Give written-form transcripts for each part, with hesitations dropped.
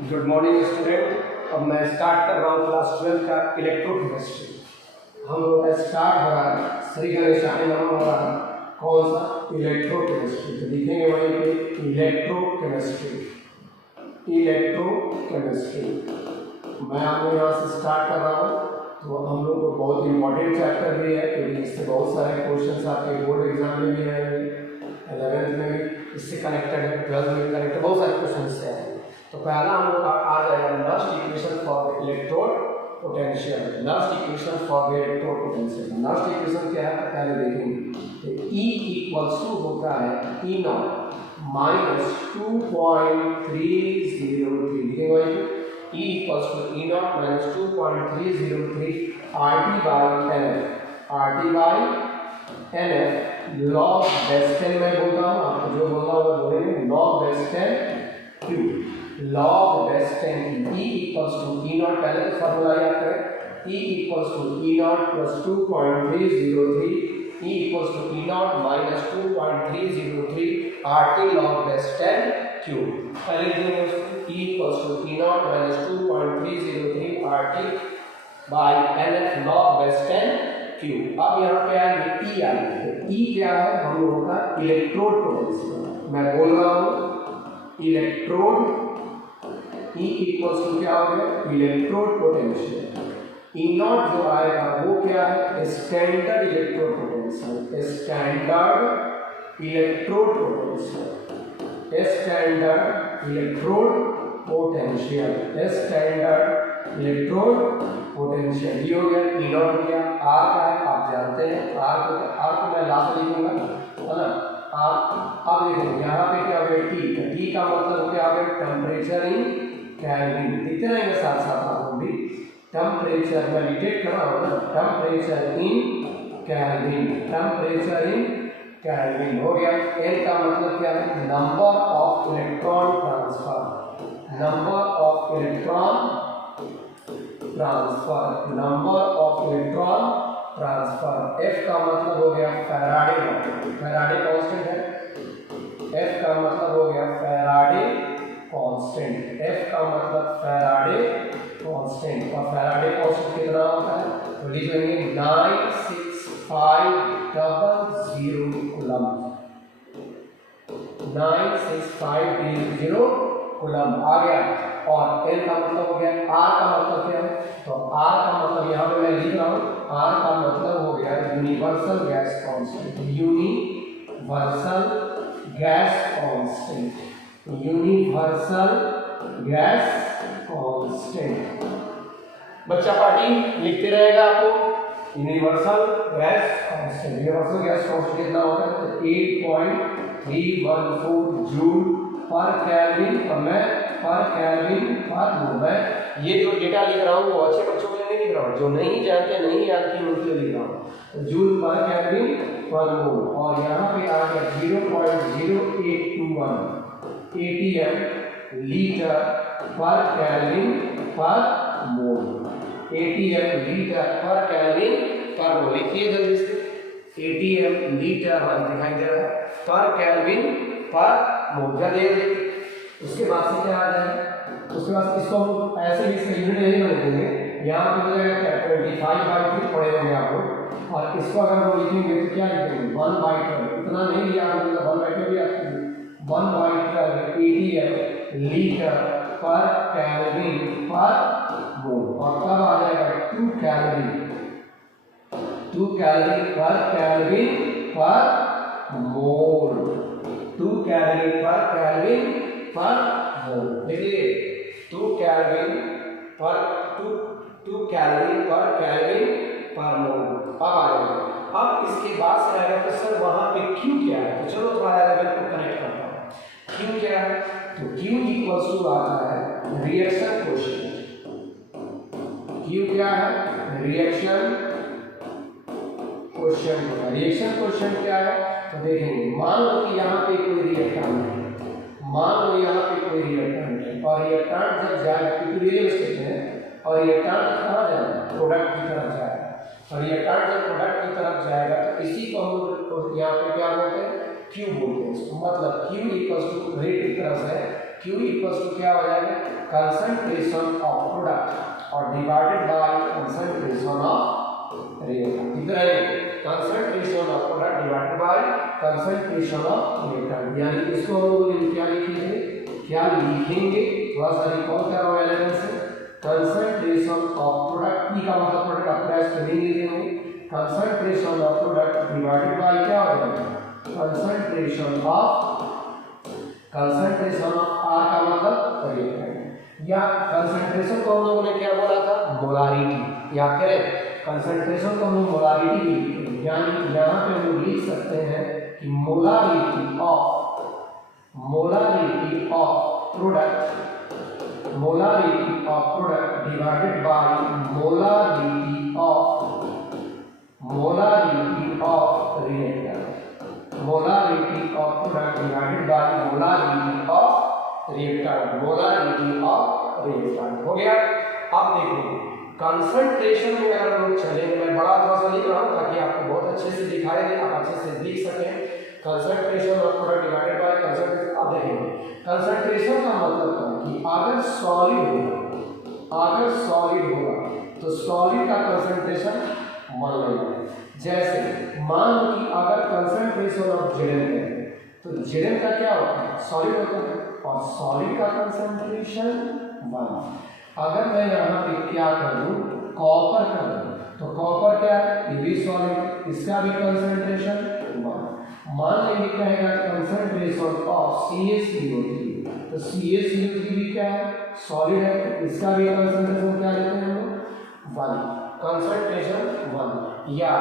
Good morning student. अब मैं start कर रहा हूँ क्लास 12 का इलेक्ट्रोकेमिस्ट्री। हम लोग का स्टार्ट हो रहा है श्री गणेशाय नमः हो रहा है। कौन सा? इलेक्ट्रोकेमिस्ट्री। तो लिखेंगे वहीं पे इलेक्ट्रोकेमिस्ट्री। इलेक्ट्रोकेमिस्ट्री मैं आपको यहाँ से स्टार्ट कर रहा हूँ। तो हम लोग को बहुत इंपॉर्टेंट चैप्टर भी है क्योंकि इससे बहुत सारे क्वेश्चन आपके बोर्ड एग्जाम में भी आएंगे, 11th में भी इससे कनेक्टेड है, 12th में भी कनेक्टेड, बहुत सारे क्वेश्चन से आएंगे। तो पहला हम लोग का आ जाएगा Nernst equation for electrode potential. Nernst equation for electrode potential. Nernst equation क्या है पहले देखेंगे। E इक्वल्स टू होता है E naught minus 2.303। E equals to E naught minus 2.303 RT by NF। RT by NF log Bestel में बोलता हूँ, आपको जो बोलना होगा बोलेंगे log Bestel Q। log Bestel Q। E equals to E naught, पहले तो फॉर्मूला याद करें। E equals to E naught plus 2.303। E equals to E naught minus 2.303 RT log Bestel Q। पहले देखेंगे E equals to E naught minus 2.303 RT by NF log Bestel Q। अब यहाँ पे आएंगे E आएंगे। E क्या है? हम लोगों का इलेक्ट्रोड पोटेंशियल। मैं बोल रहा हूँ इलेक्ट्रोड। E इक्वल्स टू क्या हो गया? Electrode potential. E नॉट जो आएगा वो क्या है? Standard electrode potential. Standard electrode potential. Standard electrode potential. Standard electrode potential. ये हो गया E नॉट हो गया। R का है आप जानते हैं, R को मैं लास्ट में लिखूंगा, है ना। अब देखो यहाँ पे क्या हो गया T। T का मतलब क्या हो गया? Temperature in kelvin. लिखते रहेंगे साथ साथ आप लोग भी। टेम्परेचर मैं डिटेक्ट कर रहा हूँ ना। Temperature in kelvin. Temperature in kelvin हो गया। L का मतलब क्या है? Number of electron transfer. Number of electron transfer. Number of electron transfer. F का मतलब हो गया फैराडे लॉ। फैराडे कांस्टेंट है। F का मतलब हो गया फैराडे कांस्टेंट। F का मतलब फैराडे कांस्टेंट। और फैराडे कांस्टेंट कितना होता है? तो लिख लेंगे 96500 कूलम्ब। 96500 कूलम्ब आ गया। और L का मतलब हो गया, R का मतलब क्या है? तो R का मतलब यहाँ पे मैं लिख रहा हूँ, R का मतलब हो गया universal gas constant. Universal gas constant. Universal gas constant. बच्चा पार्टी लिखते रहेगा आपको universal gas constant. Universal gas constant कितना होता है? 8.314 जूल पर केल्विन। और मैं पर केल्विन पर मोल। मैं ये जो डेटा लिख रहा हूँ वो अच्छे बच्चों के लिए नहीं लिख रहा हूँ, जो नहीं जानते नहीं याद किए उनके लिए लिख रहा हूँ। तो जूल पर केल्विन पर मोल। और यहाँ पे आ गया 0.0821 ATM लीटर पर केल्विन पर मोल। ATM लीटर पर केल्विन पर मोल। लिखिए जल्दी से। ATM लीटर दिखाई दे रहा है पर केल्विन पर मोल। जल्दी। उसके बाद से क्या आ जाएगा? उसके बाद इसको हम ऐसे भी इसका यूनिट नहीं बना देंगे। यहाँ पे हो जाएगा क्या? 25/3 पड़े होंगे आप लोग। और इसको अगर हम लिखेंगे तो क्या लिखेंगे? 1/12। इतना नहीं लिया हम लोग, 1/12 भी आती है। 1/12 ATM लीटर पर केल्विन पर मोल। और तब आ जाएगा 2 कैलोरी। 2 कैलोरी पर केल्विन पर मोल। 2 कैलोरी पर केल्विन पर मोल। देखिए 2 कैलोरी पर 2 कैलोरी पर केल्विन पर मोल। अब आ जाएगा। अब इसके बाद से आएगा तो सर वहां पे Q क्या है? तो चलो थोड़ा लेवल को कनेक्ट करता हूं। Q क्या है? तो Q इक्वल्स टू आता है रिएक्शन कोएफिशिएंट। Q क्या है? Reaction coefficient. रिएक्शन कोएफिशिएंट क्या है? तो देखेंगे मान लो कि यहाँ पे कोई रिएक्टेंट है। मान लो यहाँ पे कोई रिएक्टेंट है और रिएक्टेंट जब जाएगा क्योंकि रियल स्टेट है और रिएक्टेंट कहाँ जाएगा? प्रोडक्ट की तरफ जाएगा। और रिएक्टेंट जब प्रोडक्ट की तरफ जाएगा तो इसी को हम यहाँ पे क्या बोलते हैं? Q बोलते हैं। मतलब Q इक्वल्स टू रेट की तरफ है Q इक्वल्स टू क्या हो जाएगा, कंसंट्रेशन ऑफ प्रोडक्ट और divided by concentration of reactant. कितना है, concentration of product divided by concentration of reactant. यानी इसको हम लोग क्या लिखेंगे, क्या लिखेंगे, थोड़ा सा रिकॉल कर रहा हूं एलिमेंट से। कंसंट्रेशन ऑफ प्रोडक्ट, P का मतलब प्रोडक्ट, आपका स्पेलिंग लिख देंगे, concentration of product divided by क्या हो जाएगा, कंसंट्रेशन ऑफ R का मतलब रिएक्टेंट, या कंसंट्रेशन को हम लोगों ने क्या बोला था, मोलारिटी। याद करें, कंसंट्रेशन को हम मोलारिटी लिखते हैं, यानी यहाँ पे हम लोग लिख सकते हैं कि molarity of product divided by molarity of reactant. Molarity of product divided by molarity of reactant. हो गया। अब देखो कंसंट्रेशन में अगर हम लोग चलेंगे, मैं बड़ा थोड़ा सा लिख रहा हूँ ताकि आपको बहुत अच्छे से दिखाई दे, आप अच्छे से देख सकें। Concentration of product divided by concentration. अब देखेंगे कंसंट्रेशन का मतलब क्या है कि अगर सॉलिड होगा तो सॉलिड का कंसंट्रेशन मान लेंगे। जैसे मान लो कि अगर कंसंट्रेशन ऑफ Zn है तो Zn का क्या होता है, सॉलिड होता है, और सॉलिड का कंसंट्रेशन 1। अगर मैं यहाँ पे क्या कर दूं, कॉपर कर दूं, तो कॉपर क्या है, ये भी सॉलिड, इसका भी कंसंट्रेशन 1। मान लेंगे कहेगा कंसंट्रेशन ऑफ CaCO3, तो CaCO3 भी क्या है, सॉलिड है, तो इसका भी कंसंट्रेशन क्या लेते हैं हम लोग, 1, कंसंट्रेशन 1। या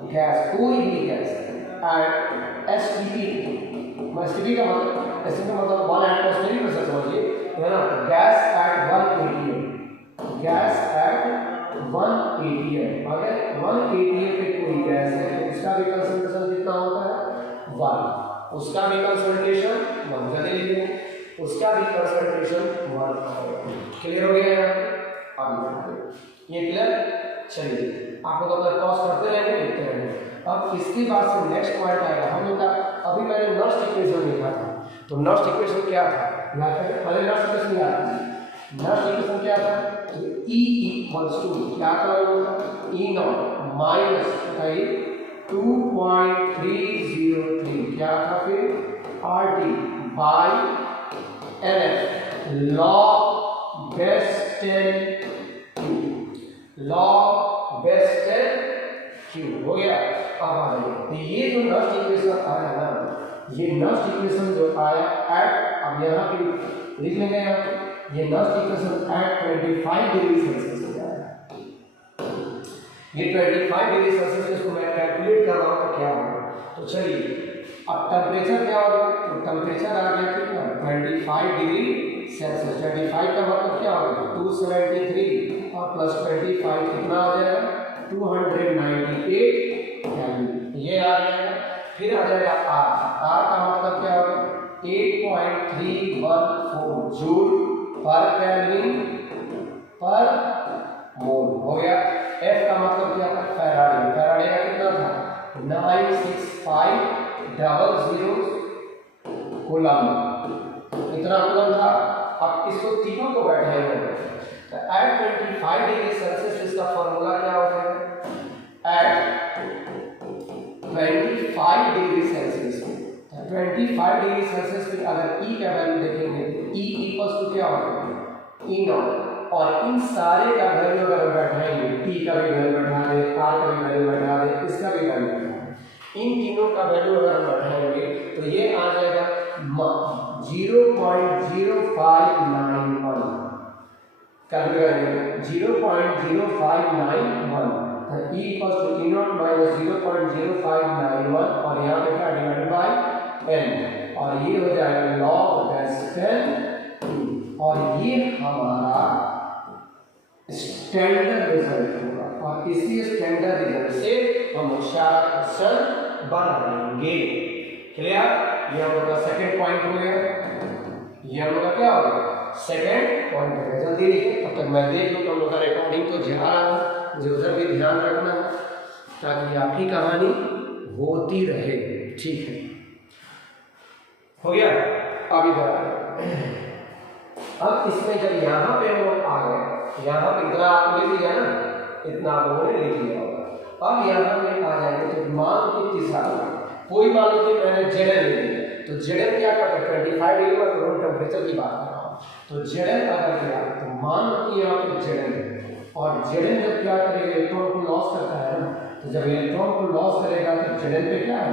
गैस कोई भी गैस एट STP, STP का मतलब मतलब 1 एटमॉस्फेरिक प्रेशर समझिए, है ना। गैस एट 1 atm, अगर 1 atm पे कोई गैस है तो उसका भी कंसंट्रेशन कितना होता है, 1। उसका भी कंसंट्रेशन 1, जल्दी लिखिए, उसका भी कंसंट्रेशन 1। क्लियर हो गया है, ये क्लियर। चलिए आप लोग अगर पॉज करते रहेंगे, देखते रहेंगे। अब इसके बाद से नेक्स्ट पॉइंट आएगा हम लोग का। अभी मैंने नर्स्ट इक्वेशन लिखा था, तो नर्स्ट इक्वेशन क्या था, याद करें, पहले नर्स्ट इक्वेशन याद कीजिए। नर्स्ट इक्वेशन क्या था, तो E इक्वल्स टू क्या था, E नॉट माइनस 2.303 क्या था, फिर RT by NF log Weston Q हो गया। अब आ जाइए, तो ये जो नर्स्ट इक्वेशन आया ना, ये नर्स्ट इक्वेशन जो आया एट, अब यहाँ पे लिख लेंगे ये Nernst equation at 25 degree Celsius हो जाएगा। ये 25 डिग्री सेल्सियस इसको मैं कैलकुलेट कर रहा हूँ तो क्या होगा, तो चलिए अब टेम्परेचर क्या होगा, तो टेम्परेचर आ गया कितना, 25 डिग्री सेल्सियस। 25 का मतलब क्या होगा, 273 और प्लस 25 कितना आ जाएगा, 298 केल्विन, ये आ जाएगा। फिर आ जाएगा R का मतलब क्या होगा, 8.314 जूल पर केल्विन पर मोल हो गया। F का मतलब क्या था, फैराडे का कितना था, 96500 कूलम, इतना कूलम था। अब इसको तीनों को बैठाएंगे तो एट 25 डिग्री सेल्सियस इसका फॉर्मूला क्या होता है, at 25 degree Celsius 25 degree Celsius पे अगर E का वैल्यू देखेंगे तो E इक्वल्स टू क्या होगा, E नॉट, और इन सारे का वैल्यू अगर बैठाएंगे, T का भी वैल्यू बैठा दे, R का भी वैल्यू बैठा दे, इसका भी वैल्यू बैठा दे, इन तीनों का वैल्यू अगर हम बैठाएंगे तो ये आ जाएगा 0.0591, कैलकुलेट करेंगे 0.0591, तो E equals to E naught minus 0.0591 और यहाँ पे क्या डिवाइडेड बाय n, और ये हो जाएगा लॉग वेस्टन, और ये हमारा स्टैंडर्ड रिजल्ट होगा। और इसी स्टैंडर्ड रिजल्ट से हम सारा क्वेश्चन बनाएंगे। क्लियर, ये हम लोग का सेकंड पॉइंट हो गया, ये हम लोग का क्या होगा, सेकंड पॉइंट हो गया। जल्दी लिखिए, तब तक मैं देख लूँ, तो हम लोग का रिकॉर्डिंग तो जा रहा है, मुझे उधर भी ध्यान रखना है ताकि आपकी कहानी होती रहे। ठीक है, हो गया। अब इधर आ गए। अब इसमें जब यहाँ पे हम आ गए, यहाँ पे इतना आपको लिख लिया ना, इतना आप लोगों ने लिख लिया होगा। अब यहाँ पे आ जाएंगे तो मान के तीसरा कोई मान लो कि मैंने जेडन ले लिया, तो जेडन क्या करता है 25 डिग्री में रूम टेम्परेचर की बात कर रहा हूँ। तो जेडन अगर किया तो मान लो कि यहाँ पे जेडन, और जेडन जब क्या करेगा इलेक्ट्रॉन को लॉस करता है ना, तो जब इलेक्ट्रॉन को लॉस करेगा तो जेडन पे क्या है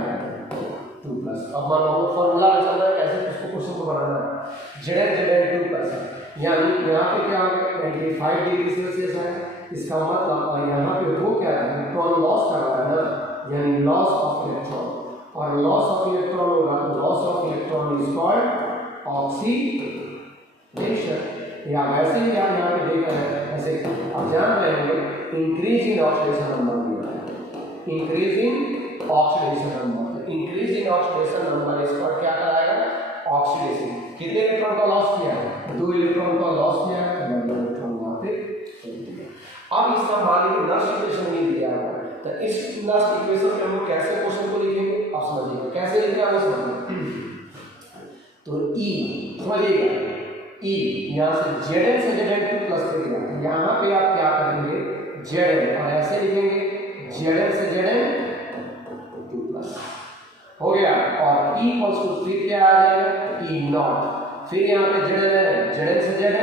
2+। अब मान लो फॉर्मूला चल रहा है कैसे उसको क्वेश्चन को बनाना है। जेडन 2+ है, यानी यहाँ पे क्या होगा 25 डिग्री सेल्सियस है। इसका मतलब यहाँ पे वो क्या है इलेक्ट्रॉन लॉस कर रहा है ना, यानी लॉस ऑफ इलेक्ट्रॉन, और लॉस ऑफ इलेक्ट्रॉन होगा तो loss of electron is called oxidation. या वैसे ही आप यहाँ पे देख रहे हैं, ऐसे आप जान रहे होंगे इंक्रीज इन ऑक्सीडेशन नंबर दिया है, increase in oxidation number, increase in oxidation number इस पर क्या कराएगा ऑक्सीडेशन। कितने इलेक्ट्रॉन का लॉस किया है 2 इलेक्ट्रॉन का लॉस किया है, तो इलेक्ट्रॉन वहां पे अब इसका मान लीजिए नष्ट इक्वेशन नहीं दिया है, तो इस नष्ट इक्वेशन में हम लोग कैसे क्वेश्चन को लिखेंगे आप समझिए कैसे लिखेंगे आप समझिए। तो E समझिएगा E यहाँ से Zn से Zn 2+ लिख दिया, तो यहाँ पे आप क्या करेंगे Zn और ऐसे लिखेंगे Zn से Zn 2+ हो गया, और E = फिर क्या आ जाएगा E0, फिर यहाँ पे Zn है Zn से Zn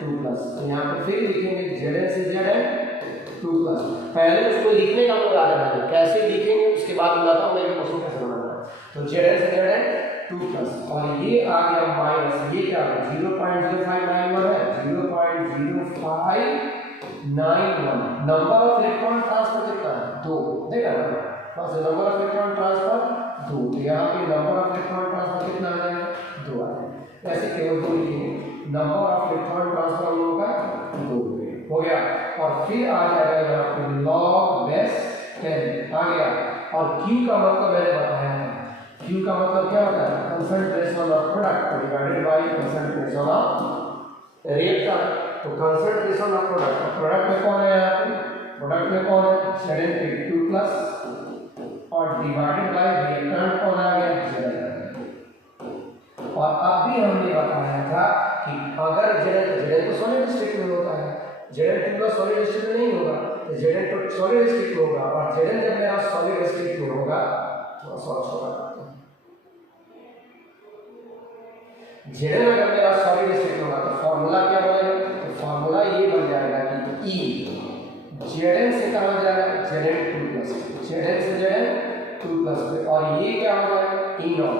2+, तो यहाँ पे फिर लिखेंगे Zn से Zn 2+। पहले उसको लिखने का लोग याद रखना कैसे लिखेंगे, उसके बाद बताता हूँ मैं क्वेश्चन कैसे बनाना है। तो Zn से Zn 2+, और ये आ गया माइनस, ये क्या है 0.0591 है 0.0591, नंबर ऑफ इलेक्ट्रॉन ट्रांसफर कितना है 2, देखा ना बस नंबर ऑफ इलेक्ट्रॉन ट्रांसफर 2, तो यहाँ पे नंबर ऑफ इलेक्ट्रॉन ट्रांसफर कितना आ जाएगा 2 आ जाएगा, ऐसे केवल 2 लिखेंगे, नंबर ऑफ इलेक्ट्रॉन ट्रांसफर हम लोगों का 2 हो गया। और फिर आ जाएगा यहाँ पे log base 10 आ गया, और Q का मतलब मैंने बताया था, Q का मतलब क्या होता है concentration of product divided by concentration of reactant. तो कंसंट्रेशन ऑफ प्रोडक्ट में कौन है यहाँ पे प्रोडक्ट में कौन है Zn 2+ और डिवाइडेड बाय रिएक्टेंट कौन आ गया Zn। और अब भी हमने बताया था कि अगर Zn तो सॉलिड स्टेट में होता है, Zn 2+ सॉलिड स्टेट में नहीं होगा, तो Zn तो सॉलिड स्टेट में होगा, और Zn जब मेरा सॉलिड स्टेट में होगा तो सॉल्व होगा Zn अगर मेरा सॉलिड स्टेट में होगा तो फॉर्मूला क्या बनेगा, तो फॉर्मूला ये बन जाएगा कि E Zn से कहाँ जाएगा Zn 2+, Zn से Zn 2+, और ये क्या हो जाएगा E0,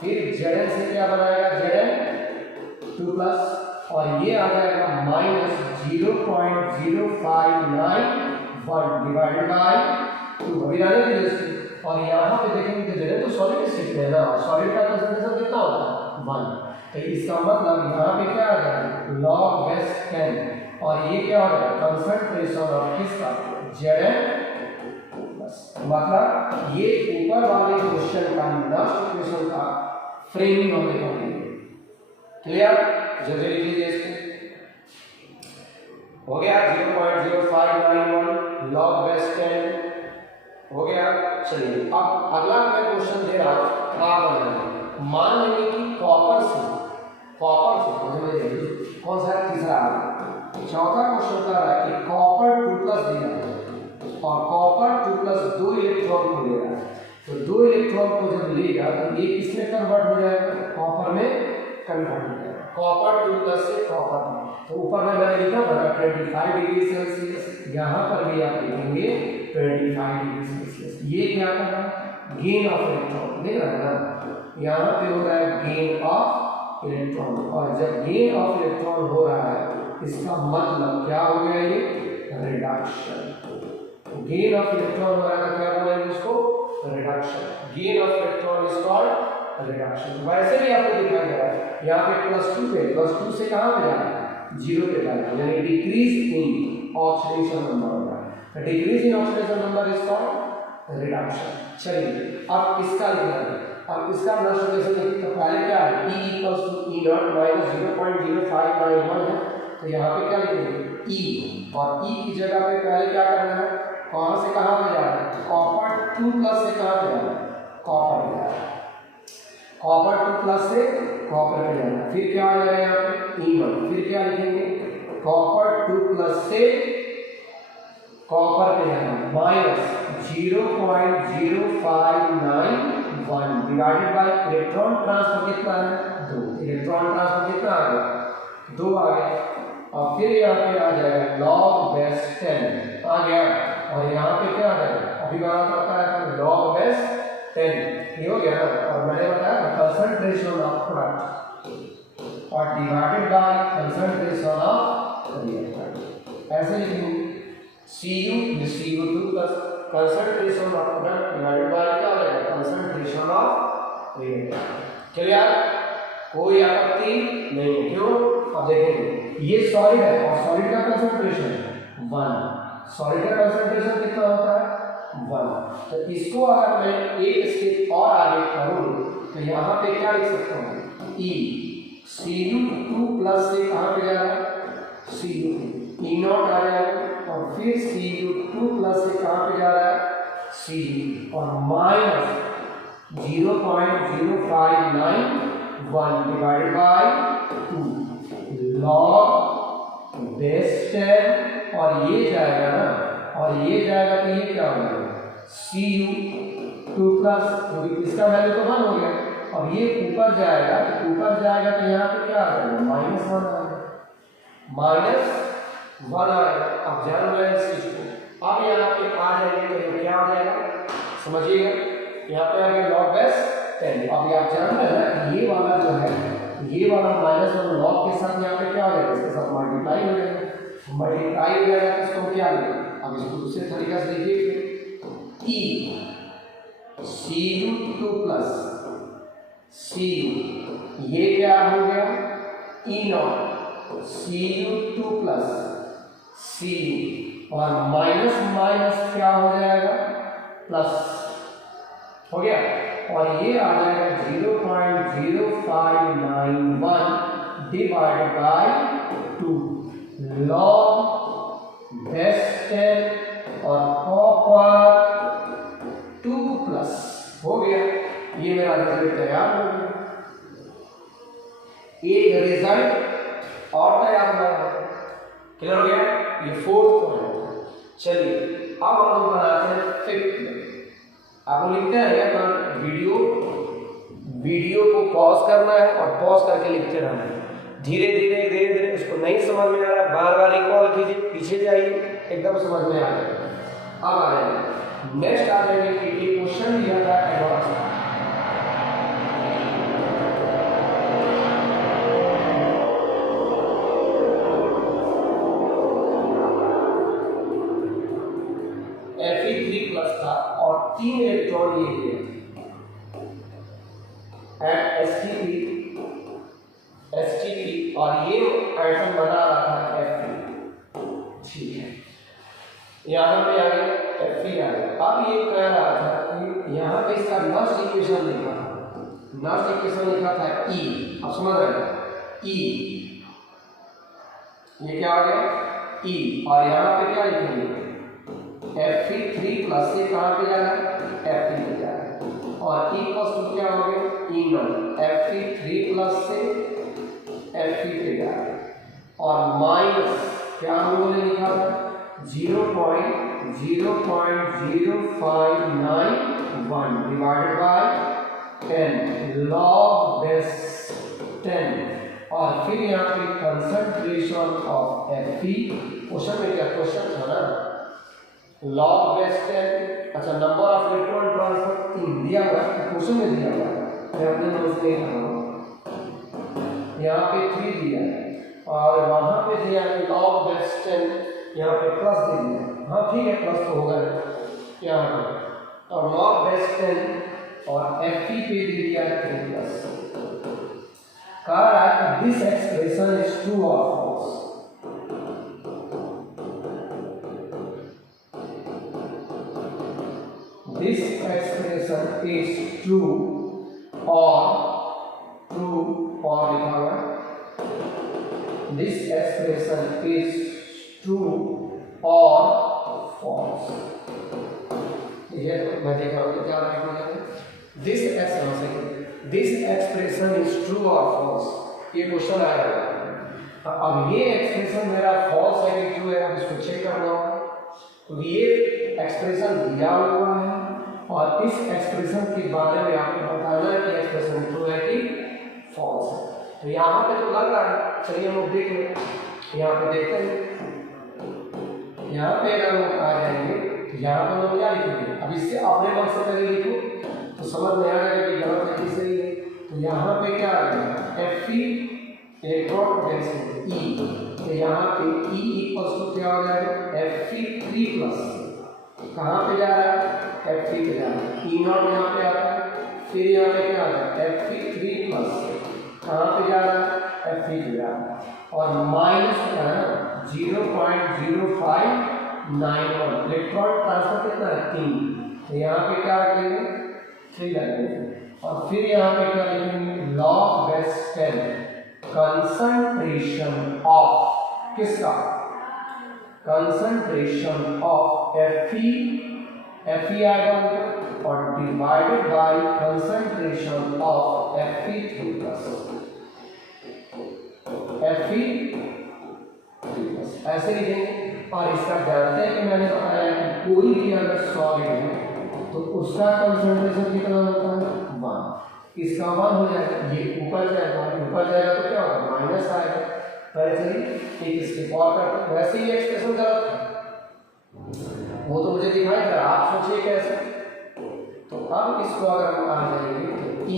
फिर Zn से क्या बनाएगा Zn 2+, और ये आ जाएगा -0.0591 डिवाइडेड बाय 2 अभी आने दीजिए। और यहाँ पे देखेंगे कि Zn तो सॉलिड स्टेट में है ना, सॉलिड का कंसंट्रेशन कितना होता है 1, तो इसका मतलब यहाँ पे क्या आ जाएगा log base 10, और ये क्या हो जाएगा कंसंट्रेशन ऑफ किसका Zn, मतलब ये ऊपर वाले क्वेश्चन का नष्ट क्वेश्चन का फ्रेमिंग हमने कर दी। क्लियर, जल्दी लिख लीजिए इसको, हो गया 0.0591 log base 10 हो गया। चलिए अब अगला मैं क्वेश्चन दे रहा हूं आप बनाइए। मान लेंगे कि कॉपर से कौन सा तीसरा चौथा क्वेश्चन कर रहा है कि कॉपर 2+ दिया है और कॉपर 2+ 2 इलेक्ट्रॉन को ले रहा है, तो 2 इलेक्ट्रॉन को जब लेगा तो ये किसमें कन्वर्ट हो जाएगा कॉपर में कन्वर्ट हो जाएगा, कॉपर 2+ से कॉपर में। तो ऊपर में मैंने लिखा था 25 डिग्री सेल्सियस, यहाँ पर भी आप लिखेंगे 25 डिग्री सेल्सियस। ये क्या कर रहा है गेन ऑफ इलेक्ट्रॉन, देख रहे हैं ना यहाँ पे हो रहा है गेन ऑफ इलेक्ट्रॉन, और जब गेन ऑफ इलेक्ट्रॉन हो रहा है इसका मतलब क्या हो गया ये रिडक्शन। गेन ऑफ इलेक्ट्रॉन हो रहा है क्या बोलेंगे उसको reduction, gain of electron is called reduction. वैसे भी आपको दिखाई दे रहा है यहाँ पे +2 पे +2 से कहाँ पे जा रहा है 0 पे जा रहा है, यानी डिक्रीज इन ऑक्सीडेशन नंबर हो रहा है, decrease in oxidation number is called reduction. चलिए अब इसका लिखना है, अब इसका नष्ट कैसे लिखें, तो पहले क्या है E = E0 -0.0591 है, तो यहाँ पे क्या लिखेंगे E, और E की जगह पे पहले क्या करना है कहाँ से कहाँ पे जा रहा है कॉपर 2+ से कहाँ पे जा रहा है कॉपर पे जा रहा है, कॉपर 2 प्लस से कॉपर पे जाना, फिर क्या आ जाएगा यहाँ पे E1, फिर क्या लिखेंगे कॉपर 2 प्लस से कॉपर पे जाना minus 0.0591 divided by electron transfer कितना है 2, इलेक्ट्रॉन ट्रांसफर कितना आ गया 2 आ गया, और फिर यहाँ पे आ जाएगा log बेस 10 आ गया, और यहाँ पे क्या आ जाएगा अभी बात करता है log बेस 10 ये हो गया ना, और मैंने बताया कंसंट्रेशन ऑफ प्रोडक्ट और divided by concentration of reactant, ऐसे लिखेंगे Cu is Cu2 plus concentration of product divided by क्या हो जाएगा concentration of reactant। क्लियर, कोई आपत्ति नहीं है, क्यों अब देखेंगे ये सॉलिड है और सॉलिड का कंसंट्रेशन 1, सॉलिड का कंसंट्रेशन कितना होता है 1, तो इसको अगर मैं एक स्टेप और आगे करूं तो यहाँ पे क्या लिख सकता हूँ E Cu2 प्लस से कहाँ पे जा रहा है Cu2 E0 आ जाएगा, और फिर Cu2 प्लस से कहाँ पे जा रहा है Cu और minus 0.0591 divided by 2 log base 10, और ये जाएगा ना, और ये जाएगा तो ये क्या हो जाएगा Cu2 प्लस, क्योंकि इसका वैल्यू तो 1 हो गया, और ये ऊपर जाएगा तो यहाँ पे क्या आ जाएगा -1 आ जाएगा, -1 आएगा। अब जान लो इस चीज को, अब यहाँ पे आ जाएंगे तो ये क्या आ जाएगा समझिएगा, यहाँ पे आ गया log बेस 10। अब आप जान रहे हैं ना ये वाला जो है ये वाला -1 log के साथ यहाँ पे क्या हो जाएगा इसके साथ मल्टीप्लाई हो जाएगा, मल्टीप्लाई हो जाएगा तो इसको क्या लेंगे, अब इसको दूसरे तरीका से लिखिए E Cu2 प्लस Cu ये क्या हो गया E0 Cu2 प्लस Cu और माइनस माइनस क्या हो जाएगा प्लस हो गया, और ये आ जाएगा 0.0591 डिवाइडेड बाय 2 log बेस 10 और कॉपर 2 प्लस हो गया, ये मेरा रिजल्ट तैयार हो गया, एक रिजल्ट और तैयार हुआ है। क्लियर हो गया, ये 4th पॉइंट। चलिए अब हम लोग बनाते हैं 5th। आप लोग लिखते हैं या वीडियो को पॉज करना है और पॉज करके लिखते रहना है, धीरे धीरे उसको नहीं समझ में आ रहा बार बार रिकॉल कीजिए, पीछे जाइए, एकदम समझ में आ जाएगा। अब आ जाएगा नेक्स्ट आ जाएंगे कि एक क्वेश्चन दिया था एडवांस Fe3 प्लस था और 3 इलेक्ट्रॉन ये दिए एट STP और ये एटम बना रहा था Fe, ठीक है, यहाँ पे आ गया Fe आ गया। अब ये कह रहा था कि यहाँ पे इसका नॉस्ट इक्वेशन लिखा था E, अब समझ रहे हैं E, ये क्या आ गया E, और यहाँ पे क्या लिखेंगे Fe3 प्लस से कहाँ पे जाएगा Fe पे जाएगा, और E प्लस क्या हो गया E0 Fe3 प्लस से Fe पे जाएगा, और माइनस क्या हम लोगों ने लिखा था 0.0591 डिवाइडेड बाय 10 log बेस 10, और फिर यहाँ पे कंसंट्रेशन ऑफ Fe, क्वेश्चन में क्या क्वेश्चन था ना log बेस 10, अच्छा नंबर ऑफ इलेक्ट्रॉन ट्रांसफर 3 दिया हुआ है, क्वेश्चन में दिया हुआ है, मैं अपने नोट्स में लिखा हूँ, यहाँ पे 3 दिया है और वहाँ पे दिया है log बेस 10, यहाँ पे प्लस दे दिया, हाँ ठीक है प्लस तो होगा यहाँ पे, और log बेस 10 और Fe पे दे दिया 3 प्लस, कह रहा है कि दिस एक्सप्रेशन इज ट्रू और false, this expression is true or लिखा हुआ है, this expression is true or false, ये मैं देख रहा हूँ क्या लिखा है this expression this expression is true और फॉल्स, ये क्वेश्चन आया। अब ये एक्सप्रेशन मेरा फॉल्स है कि ट्रू है, अब इसको चेक करना होगा। तो ये एक्सप्रेशन दिया हुआ है और इस एक्सप्रेशन के बारे में आपको बताना है कि एक्सप्रेशन ट्रू है कि फॉल्स है। तो यहाँ पे तो लग रहा है, चलिए हम लोग देख लें। यहाँ पे देखते हैं, यहाँ पे अगर हम आ जाएंगे तो यहाँ पे लोग क्या लिखेंगे, अब इससे अपने मन से पहले लिखो तो समझ में आ जाएगा कि गलत है कि सही है। तो यहाँ पे क्या आ गया, Fe इलेक्ट्रॉन पोटेंशियल E, तो यहाँ पे E इक्वल्स टू क्या हो जाएगा, Fe3+, कहाँ पे जा रहा है, Fe पे जा रहा है, E0 यहाँ पे आता है, फिर यहाँ पे क्या आता है Fe3+, कहाँ पे जा रहा है, Fe पे जा रहा है, और माइनस क्या है 0.0591, इलेक्ट्रॉन ट्रांसफर कितना है 3, तो यहाँ पे क्या रखेंगे 3 लगेंगे, और फिर यहाँ पे क्या लिखेंगे log base 10 कंसंट्रेशन ऑफ किसका, कंसंट्रेशन ऑफ Fe आएगा और divided by concentration of Fe3+, ऐसे लिखेंगे। और इसका जानते हैं कि मैंने बताया कि कोई भी अगर सॉलिड है तो उसका कंसंट्रेशन कितना होता है 1, इसका 1 हो जाएगा, ये ऊपर जाएगा तो क्या होगा माइनस आएगा। पहले चलिए एक स्टेप और करते हैं, वैसे ही एक्सप्रेशन गलत है वो तो मुझे दिखाई दे रहा, आप सोचिए कैसे। तो अब इसको अगर हम आ जाएंगे तो E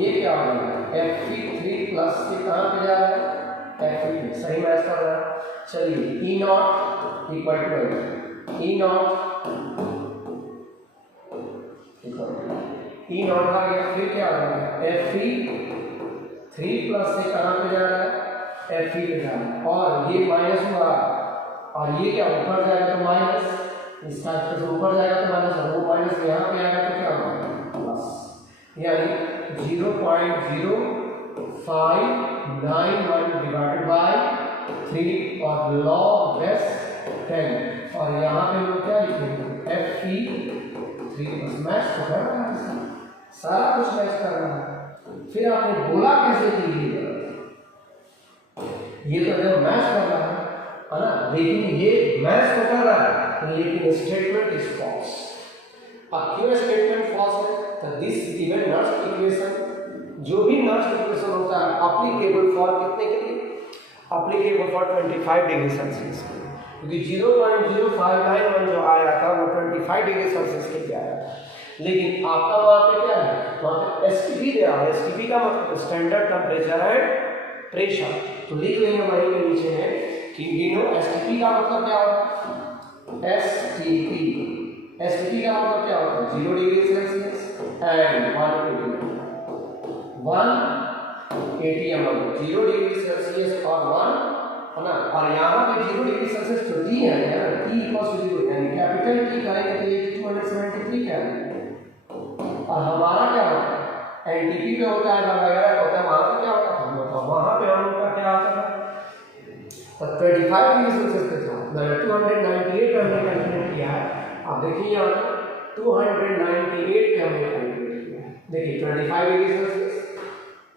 ये क्या हो जाएगा Fe3+ के कहाँ पे जा रहा है Fe, सही मैच कर रहा है। चलिए E0 इक्वल टू E0 आ गया, फिर क्या हो जाएगा Fe3+ से कहाँ पे जा रहा है Fe पे जा रहा है, और ये माइनस हुआ और ये क्या ऊपर जाएगा तो माइनस, इसका ऊपर जाएगा तो माइनस, और वो माइनस यहाँ पे आएगा तो क्या होगा प्लस, यानी 0.0591 डिवाइडेड बाय 3 और log base 10, और यहाँ पे लोग क्या लिखेंगे Fe3+, मैच तो कर रहा है, सारा कुछ मैच कर रहा है। फिर आपने बोला कैसे कि ये तो मैच कर रहा है ना, लेकिन ये मैच तो कर रहा है लेकिन स्टेटमेंट इज फॉल्स। अब क्यों स्टेटमेंट फॉल्स है, तो दिस गिवन नर्स इक्वेशन, जो भी नर्स इक्वेशन होता है एप्लीकेबल फॉर कितने के लिए, एप्लीकेबल फॉर 25 डिग्री सेल्सियस, क्योंकि 0.0591 जो आया था वो 25 डिग्री सेल्सियस के लिए आया, लेकिन आपका वहां पे क्या है, वहां पे एसटीपी दिया है, एसटीपी का मतलब स्टैंडर्ड टेम्परेचर एंड प्रेशर, तो लिख लेंगे वहीं के नीचे है कि नो एसटीपी का मतलब क्या होता है, एसटीपी का मतलब क्या होता है 0 degree Celsius and 180 ml, 0 degree Celsius और 1 है ना, और यहाँ पे 0 डिग्री सेल्सियस तो डी है ना, T इक्वल्स टू 0, यानी कैपिटल T करेंगे तो ये 273 क्या है, और हमारा क्या होता है एनटीपी पे होता है वगैरह होता है, वहाँ पे क्या होता है, वहाँ पे हम लोग का क्या आता है 35 डिग्री सेल्सियस पे था, 298 पे हमने कैलकुलेट किया है। अब देखिए यहाँ 298 पे हमने कैलकुलेट किया है, देखिए 25 डिग्री सेल्सियस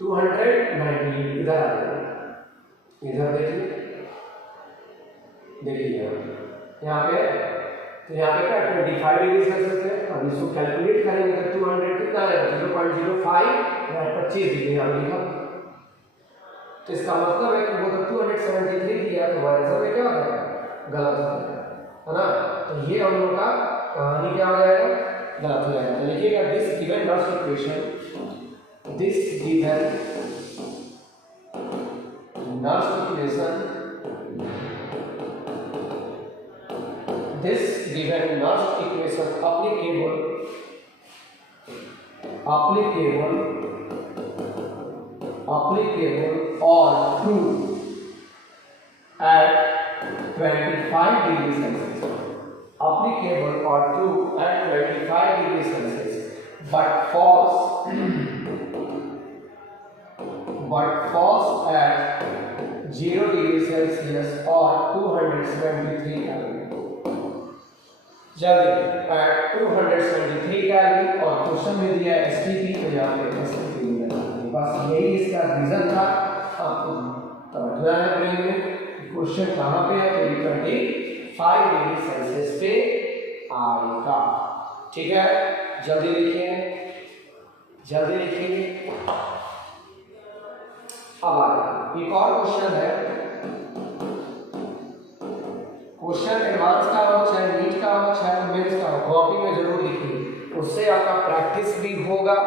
298 इधर आ जाएगा, इधर देखिए यहाँ पे, तो यहाँ पे क्या 25 डिग्री सेल्सियस है, अब इसको कैलकुलेट करेंगे तो 200 कितना आएगा 0.05 या 25 डिग्री यहाँ लिखा, तो इसका मतलब है कि वो तो 273 दिया, तो आंसर में क्या हो जाएगा गलत हो जाएगा, है ना। तो ये हम लोग का कहानी क्या हो जाएगा गलत हो जाएगा। तो लिखिएगा this given Nernst equation, this given Nernst equation, this given nurse equation applicable or true at 25 degrees Celsius, applicable or true at 25 degrees Celsius, but false at 0 degrees Celsius or 273 Kelvin, जल्दी at 273 calorie, और question में दिया STP, तो यहाँ पे STP बस यही इसका रीजन था। आपको समझना है ब्रेन में क्वेश्चन कहाँ पे है, तो ये 25 डिग्री सेल्सियस पे आएगा। ठीक है, जल्दी लिखिए, जल्दी लिखिए। अब एक और क्वेश्चन है, क्वेश्चन एडवांस का हो चाहे नीट का हो चाहे मेंस का हो, कॉपी में जरूर लिखिए, उससे आपका प्रैक्टिस भी होगा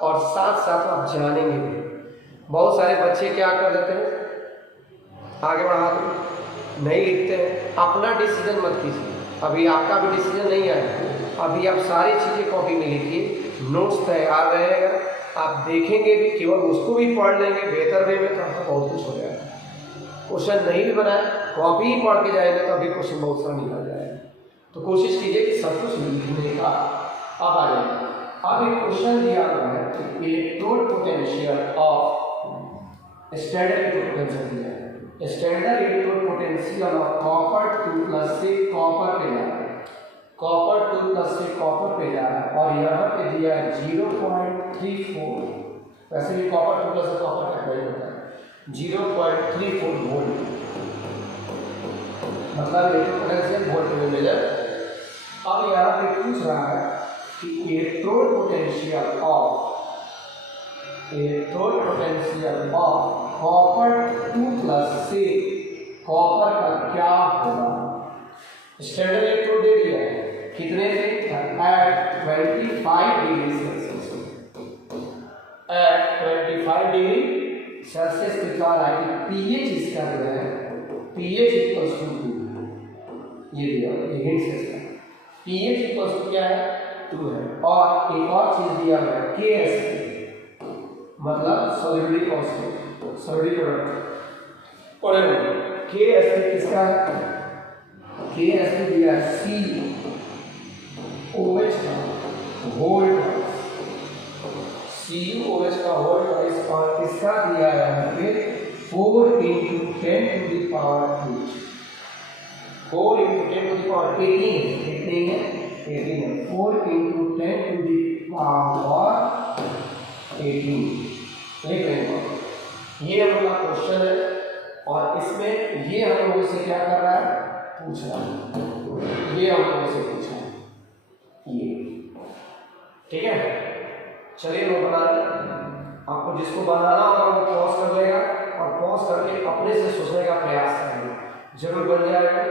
और साथ साथ आप जानेंगे भी। बहुत सारे बच्चे क्या कर देते हैं, आगे बढ़ा दो, नहीं लिखते हैं। अपना डिसीजन मत कीजिए, अभी आपका भी डिसीजन नहीं आया, अभी आप सारी चीज़ें कॉपी में लिखिए, नोट्स तैयार रहेगा, आप देखेंगे भी, केवल उसको भी पढ़ लेंगे बेहतर वे में तो आपका बहुत कुछ हो जाएगा। क्वेश्चन नहीं भी बनाए, कॉपी ही पढ़ के जाएंगे तो अभी क्वेश्चन बहुत सारा निकल जाएगा। तो कोशिश कीजिए कि सब कुछ लिखने का। अब आ जाएगा, अब एक क्वेश्चन दिया हुआ है, electrode potential of standard electrode दिया है, standard electrode potential of copper 2+ से कॉपर पे जा रहा है, कॉपर 2+ से कॉपर पे जा रहा है और यहाँ पे दिया है 0.34। वैसे भी कॉपर 2+ से कॉपर तक नहीं होता है, 0.34 वोल्ट, मतलब इलेक्ट्रोड पोटेंशियल वोल्ट में मेजर। अब यहाँ पे पूछ रहा है कि इलेक्ट्रोड पोटेंशियल ऑफ कॉपर 2+ से कॉपर का क्या होगा। स्टैंडर्ड इलेक्ट्रोड दे दिया है, कितने पे, at 25 degree Celsius, at 25 degree Celsius पे क्या रहा है कि पीएच इसका जो है पीएच इक्वल्स टू 2, ये दिया हिंट से इसका पीएच इक्वल्स टू क्या है 2 है। और एक और चीज दिया हुआ है केएसपी, मतलब सॉल्युबिलिटी कांस्टेंट, सॉल्युबिलिटी प्रोडक्ट पढ़ेंगे। केएसपी किसका है, केएसपी दिया है सी ओएच का होल ट्वाइस, सी ओएच का होल ट्वाइस, और इसका दिया है यहाँ पे 4 × 10 to the power 8, 4 × 10 to the power 18, कितने हैं 18 है, 4 × 10 to the power 18। लिख लेंगे, ये हम लोग का क्वेश्चन है और इसमें ये हम लोगों से क्या कर रहा है, पूछ रहा है, ये हम लोगों से पूछा है ये। ठीक है, चलिए वो बना लें। आपको जिसको बनाना होगा वो पॉज कर लेगा और पॉज करके अपने से सोचने का प्रयास करेगा, जरूर बन जाएगा,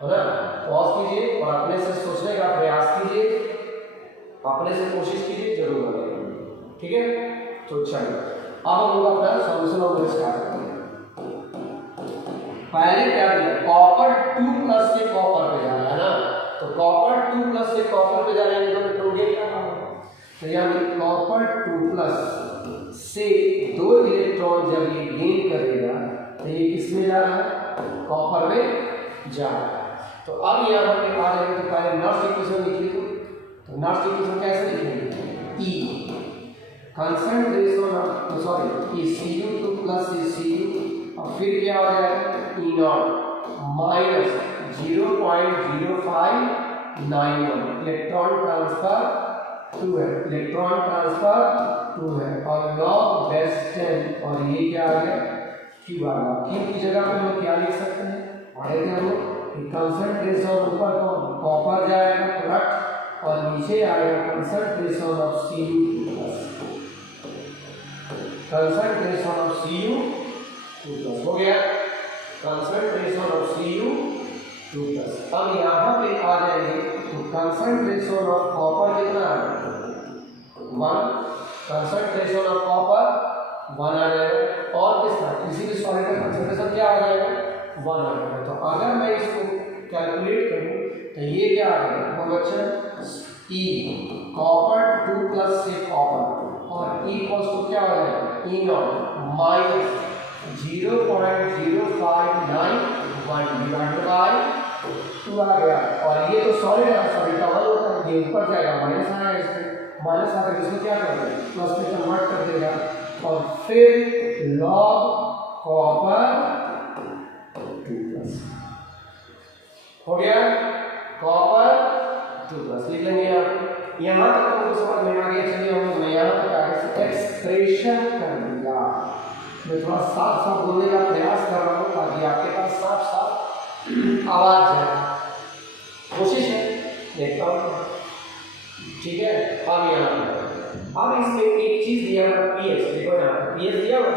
है ना। पॉज कीजिए और अपने से सोचने का प्रयास कीजिए, अपने से कोशिश कीजिए, जरूर बनेगा। ठीक है, तो चलिए अब हम लोग अपना सॉल्यूशन और स्टार्ट करते हैं। पहले क्या दिया, कॉपर 2+ से कॉपर पे जा रहा है ना, तो कॉपर 2+ से कॉपर पे जा रहा है तो इलेक्ट्रोड क्या होगा, तो यानी कॉपर 2+ से 2 इलेक्ट्रॉन जब ये गेन करेगा तो ये किस में जा रहा है, कॉपर में जा रहा है। तो अब यहाँ पे आ जाएंगे, तो पहले नॉट्स इक्वेशन लिखिए, तो नॉट्स इक्वेशन कैसे लिखेंगे, E concentration of sorry Cu2+ Cu, और फिर क्या हो जाएगा E0 माइनस 0.0591, इलेक्ट्रॉन ट्रांसफर 2 है, इलेक्ट्रॉन ट्रांसफर 2 है, और लॉग बेस 10, और ये क्या आ गया Q आ गया। Q की जगह पे हम क्या लिख सकते हैं, पढ़े थे हम लोग कि कंसंट्रेशन ऊपर कॉपर जाएगा प्रोडक्ट और नीचे आएगा concentration of Cu2+, concentration of Cu2+ हो गया, कंसंट्रेशन ऑफ Cu2+। अब यहाँ पे आ जाएंगे तो कंसंट्रेशन ऑफ कॉपर कितना है 1, कंसंट्रेशन ऑफ कॉपर 1 आ जाएगा, और किसी भी सॉलिड का कंसंट्रेशन क्या आ जाएगा 1 आ जाएगा। तो अगर मैं इसको कैलकुलेट करूँ तो ये क्या आ जाएगा, वो बच्चा E कॉपर 2+ से कॉपर, और E इक्वल्स टू क्या हो जाएगा E0 माइनस 0.0591 डिवाइडेड बाय 2 आ गया, और ये तो सॉलिड है, सॉलिड का 1 होता है, ये ऊपर जाएगा माइनस आएगा, इसमें माइनस आकर इसको क्या कर देगा प्लस में कन्वर्ट कर देगा, और फिर लॉग कॉपर 2+ हो गया, कॉपर 2+ लिख लेंगे आप, यहाँ तक हमको समझ में आ गया। चलिए हम लोग यहाँ तक आगे एक्सप्रेशन कर दिया। मैं थोड़ा साफ साफ बोलने का प्रयास कर रहा हूँ ताकि आपके पास साफ साफ आवाज जाए। कोशिश है, देखता हूँ। ठीक है, अब यहाँ अब इसमें एक चीज दिया हुआ पीएच। देखो यहाँ पीएच दिया हुआ है,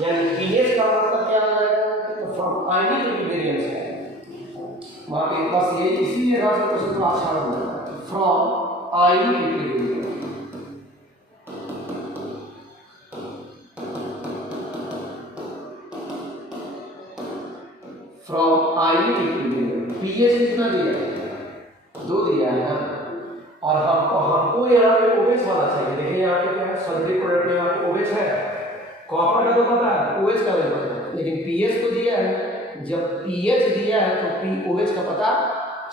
यानी पीएच का मतलब क्या आ जाएगा? तो फ्रॉम आयनिक वेरिएंस है वहाँ पे बस ये इसीलिए राज को क्वेश्चन को आसान हो जाता है। From ionic variance, from ionic variance pH कितना दिया है? 2 दिया है ना। और हमको यहाँ पे OH वाला चाहिए। देखिए यहाँ पे क्या है, सल्फ्यूरिक प्रोडक्ट में यहाँ पे OH है, कॉपर का तो पता है, OH का नहीं पता, लेकिन pH तो दिया है। जब pH दिया है तो OH का पता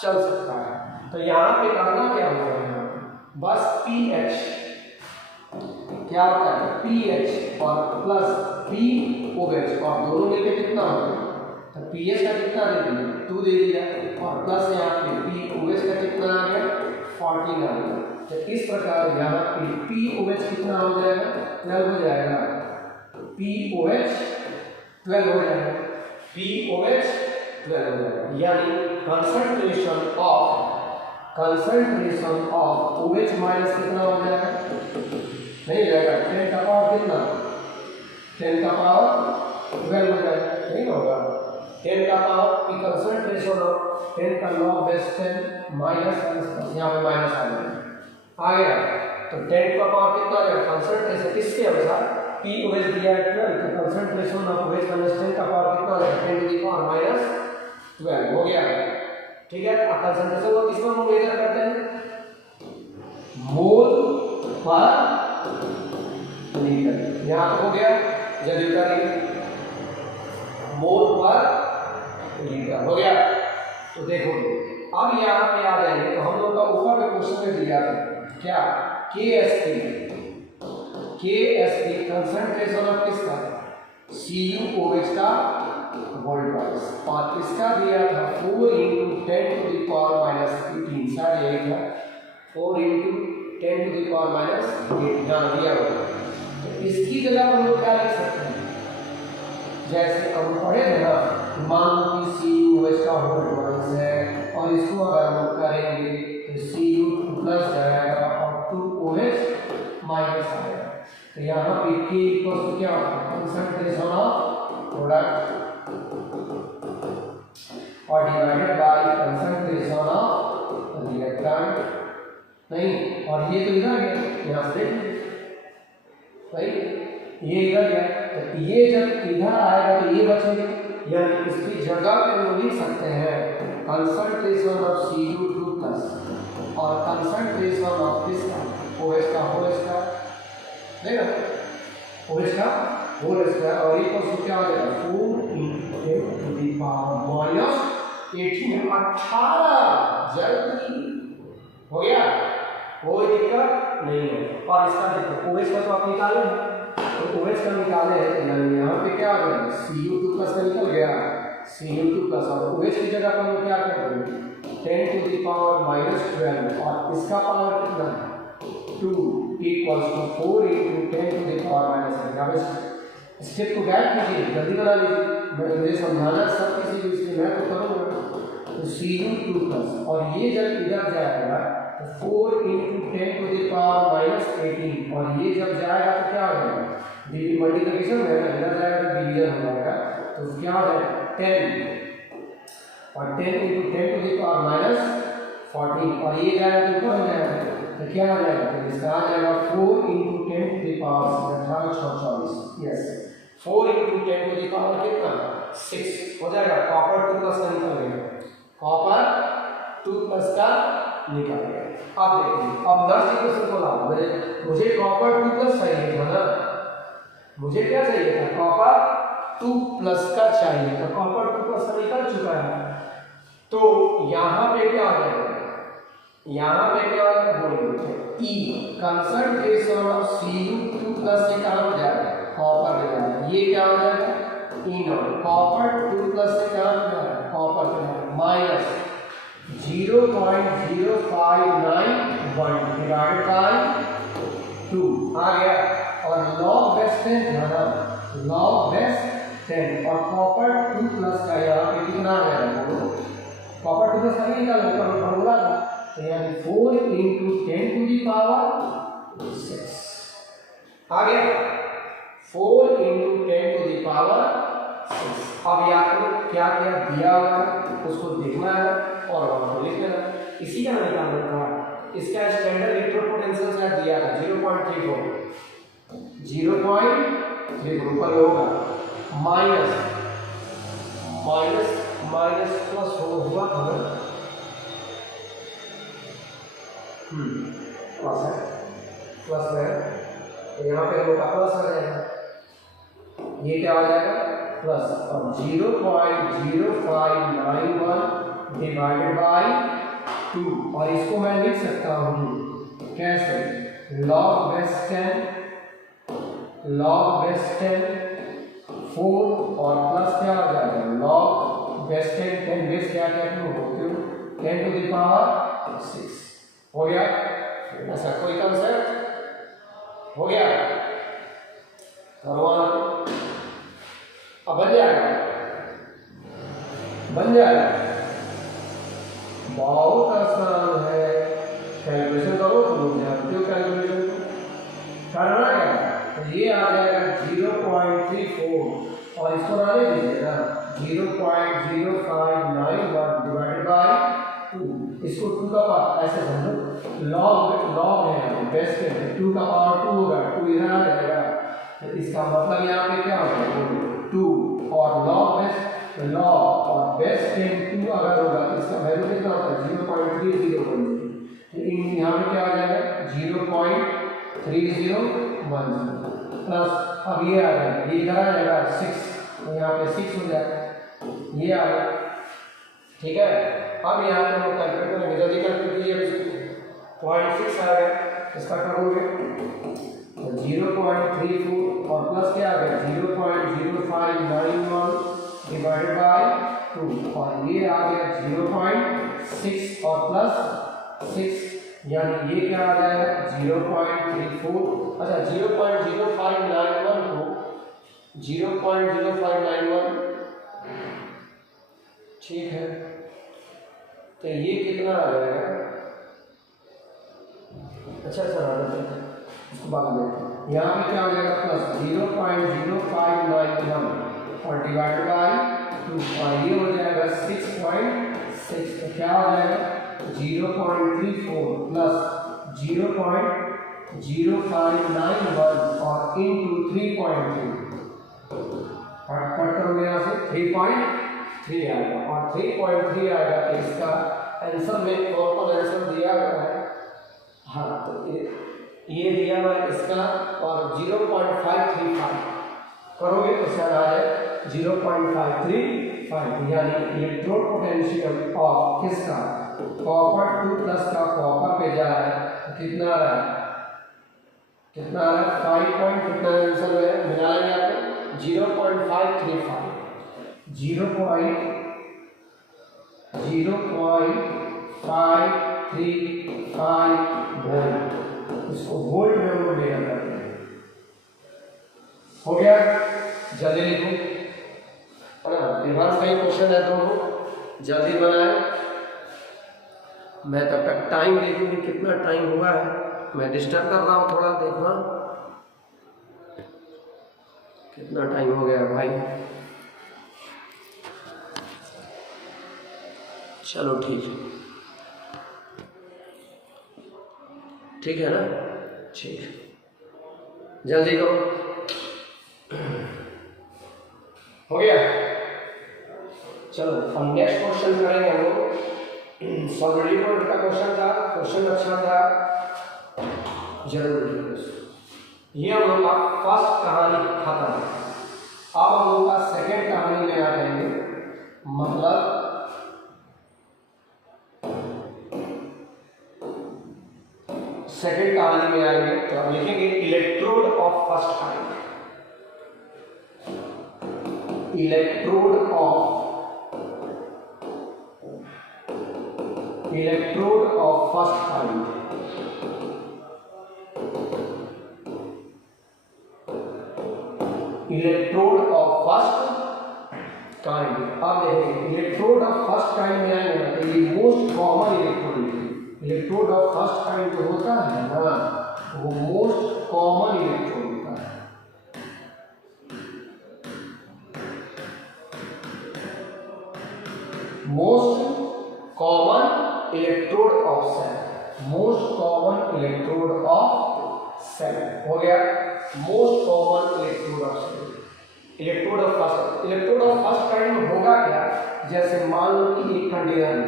चल सकता है। तो यहाँ पे करना क्या होगा? यहाँ बस pH क्या होता है? pH और प्लस POH और दोनों मिलकर कितना होगा? तो pH का कितना दे दिया? 2 दे दिया और प्लस यहाँ पे POH का कितना आ गया? 14 आ गया। तो इस प्रकार यहाँ पे POH कितना हो जाएगा? 12 हो जाएगा। POH 12 हो जाएगा। POH 12 हो जाएगा। यानी कंसंट्रेशन ऑफ OH माइनस कितना हो जाएगा? नहीं जाएगा, 10 का पावर कितना? 10 का पावर 12 हो जाएगा। नहीं होगा 10 का पावर की कंसंट्रेशन ऑफ 10 का लॉग बेस 10 माइनस यहाँ पे माइनस आ गया। तो 10 का पावर कितना आ जाएगा? कंसंट्रेशन किसके अनुसार? POH दिया है 12, तो कंसंट्रेशन ऑफ OH माइनस 10 का पावर कितना आ जाएगा? 10 टू द पावर माइनस 12 हो गया। ठीक है, कंसंट्रेशन को किसमें हम मेजर करते हैं? मोल पर लीटर। यहाँ हो गया जल्दी करिए, मोल पर लीटर हो गया। तो देखो अब यहाँ पे आ जाएंगे तो हम लोग का ऊपर के क्वेश्चन में दिया था क्या? KSP कंसंट्रेशन ऑफ किसका? CuOH का वोल्ट वाइज, और इसका दिया था 4 × 10 to the power minus 18। Sir यही था 4 × 10 टू द पावर माइनस 8 यहाँ दिया हुआ। तो इसकी जगह हम लोग क्या लिख सकते हैं? जैसे हम पढ़े थे ना, मान लो कि CuOH का वोल्ट वाइज है और इसको अगर हम करेंगे तो Cu प्लस जाएगा और 2OH माइनस आएगा। तो यहाँ पे K इक्वल टू क्या होगा? कंसंट्रेशन ऑफ प्रोडक्ट और divided by concentration of reactant. नहीं, और ये तो इधर गया, यहाँ से देखिए भाई ये इधर गया, तो ये जब इधर आएगा तो ये बचेगा, यानी इसकी जगह पे हम लिख सकते हैं कंसंट्रेशन ऑफ Cu2 प्लस और कंसंट्रेशन ऑफ किसका? OH का होल स्क्वायर। देखा OH का होल स्क्वायर और ये तो क्या हो जाएगा? 4 × 10 टू द पावर माइनस 18 18 जल्दी हो गया, कोई दिक्कत नहीं है। और इसका देखो OH का तो आप निकाले, तो OH का निकाले हैं तो यहाँ पे क्या आ गया? Cu2 प्लस का निकल गया, Cu2 प्लस और OH की जगह पर हम क्या करेंगे? 10 टू द पावर माइनस 12 और इसका पावर कितना है? 2 equals to 4 × 10 to the power minus 12। Step को गाइड कीजिए, जल्दी बना लीजिए, मुझे समझाना सब किसी को, इसलिए मैं तो करूँगा। तो Cu2 प्लस और ये जब इधर जाएगा तो 4 × 10 टू द पावर माइनस 18 और ये जब जाएगा तो क्या हो जाएगा? मल्टीप्लिकेशन में इधर जाएगा तो डिवीजन हो जाएगा, तो क्या हो जाएगा? 10 और 10 × 10 टू द पावर माइनस 14 और ये जाएगा तो ऊपर हो जाएगा, तो क्या हो जाएगा? तो इसका आ जाएगा 4 × 10 to the power 24। Yes, 4 × 10 to the power कितना? 6 हो जाएगा। कॉपर 2 प्लस का निकल गया, कॉपर 2 प्लस का निकल गया। अब देखिए, अब नेक्स्ट इक्वेशन को लाओ। मुझे कॉपर 2 प्लस चाहिए था ना, मुझे क्या चाहिए था? कॉपर 2 प्लस का चाहिए, तो कॉपर 2 प्लस का निकल चुका है। तो यहाँ पे क्या आ जाएगा? यहाँ पे क्या आ जाएगा? बोलिए E concentration of Cu2 plus से कहाँ हो जाएगा? कॉपर हो जाएगा। ये क्या हो जाएगा? E0 कॉपर 2 प्लस से कहाँ हो जाएगा? कॉपर हो जाएगा माइनस 0.059 1 डिवाइडेड बाय 2 आ गया। और log बेस 10 ध्यान, log बेस 10 और कॉपर 2 प्लस का यहाँ पे कितना आ जाएगा, कॉपर 2 प्लस का निकालना है फॉर्मूला था, तो यानी 4 into 10 to the power 6 आ गया, 4 into 10 to the power 6। अब यहाँ को क्या क्या दिया हुआ है उसको देखना है और लिख लेना। इसी का निकालना था, इसका स्टैंडर्ड इलेक्ट्रोड पोटेंशियल शायद दिया था 0.34, 0.3 ऊपर होगा, माइनस माइनस माइनस प्लस हुआ था ना, प्लस है, प्लस है, तो यहाँ पे होगा प्लस आ जाएगा, ये क्या आ जाएगा प्लस, और 0.0591 डिवाइडेड बाय 2, और इसको मैं लिख सकता हूँ कैसे, log बेस 10 4 और प्लस क्या आ जाएगा log बेस 10 बेस क्या क्या क्यों 10 to the power 6 हो गया। ऐसा कोई कंसेप्ट हो गया, अब बन जाएगा बहुत आसान है, कैलकुलेशन करो तुम जानते हो कैलकुलेशन करना क्या, तो ये आ जाएगा 0.34 और इसको आने दीजिए ना 0.0591 डिवाइडेड बाय 2, इसको 2 का पावर ऐसे समझो, log है बेस के 2 का पावर 2 होगा, 2 इधर आ जाएगा, तो इसका मतलब यहाँ पे क्या होगा 2 और log और बेस 10 2 अगर होगा तो इसका वैल्यू कितना होता है 0.3010, तो यहाँ पे क्या आ जाएगा 0.3010 प्लस, अब ये आ जाएगा, ये इधर आ जाएगा 6, तो यहाँ पे 6 हो जाएगा, ये आ गया, ठीक है। अब यहाँ पे हम कैलकुलेट करेंगे, जल्दी कैलकुलेट कीजिए, 0.6 आ गया, इसका करोगे तो 0.34 और प्लस क्या आ गया 0.0591 डिवाइडेड बाय 2, और ये आ गया 0.6 और प्लस 6, यानी ये क्या आ जाएगा 0.34, अच्छा 0.0591 को 0.0591 ठीक है, तो ये कितना आ जाएगा, अच्छा इसको बाद में यहाँ पे क्या हो जाएगा प्लस 0.0591 और डिवाइडेड बाय 2, और ये हो जाएगा 6.6, तो क्या हो जाएगा 0.34 प्लस 0.0591 और इनटू 3.3 कट करोगे यहाँ से 3.3 आएगा, और 3.3 आएगा, तो इसका आंसर में नॉर्मल आंसर दिया गया है, हाँ तो ये दिया हुआ है इसका, और 0.535 करोगे तो सर आ जाए 0.535, यानी इलेक्ट्रोड पोटेंशियल ऑफ किसका कॉपर 2 प्लस का कॉपर पे जा रहा है, तो कितना आ रहा है 5 पॉइंट कितना आंसर है मिला लेंगे आपको 0.535 वोल्ट, इसको वोल्ट में हम लोग लेना करते हैं, हो गया, जल्दी लिखो है ना, एडवांस का ही क्वेश्चन है तो जल्दी बनाए, मैं तब तक टाइम देखूंगी कितना टाइम हुआ है, मैं डिस्टर्ब कर रहा हूँ थोड़ा, देखना कितना टाइम हो गया भाई, चलो ठीक है ना, ठीक जल्दी करो, हो गया, चलो हम नेक्स्ट क्वेश्चन करेंगे हम लोग, सॉलिड का क्वेश्चन था, क्वेश्चन अच्छा था, जरूर ये हम लोग का फर्स्ट कहानी खत्म है, अब हम लोग का सेकेंड कहानी में आ जाएंगे, मतलब सेकेंड कहानी में आएंगे, तो हम लिखेंगे electrode of first kind, electrode of first kind, electrode of first kind. अब देखेंगे इलेक्ट्रोड ऑफ फर्स्ट काइंड में आएंगे ना तो ये most common electrode, electrode of first kind जो होता है ना वो मोस्ट कॉमन इलेक्ट्रोड होता है। Most common electrode of cell, most common electrode of cell हो गया। Most common electrode of cell, electrode of first, electrode of first kind में होगा क्या, जैसे मान लो कि एक कंटेनर है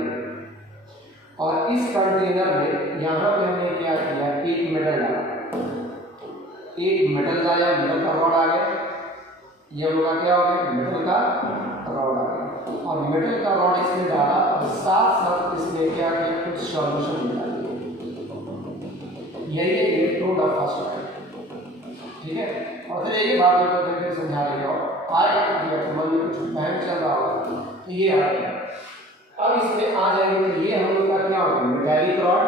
और इस कंटेनर में यहाँ पे हमने क्या किया, एक मेटल डाला, एक मेटल डाला, मेटल का रॉड आ गया, ये हम लोग क्या हो गया, मेटल का रॉड आ गया, और मेटल का रॉड इसमें डाला और साथ साथ इसमें क्या किया, कुछ सॉल्यूशन मिला, यही है इलेक्ट्रोड ऑफ फर्स्ट काइंड। ठीक है, और फिर ये बात को फिर समझा रही हो आएगा तो मन में कुछ बहन चल रहा होगा तो ये आएगा। अब इसमें आ जाएंगे तो ये हम लोग का क्या होगा, मेटालिक रॉड,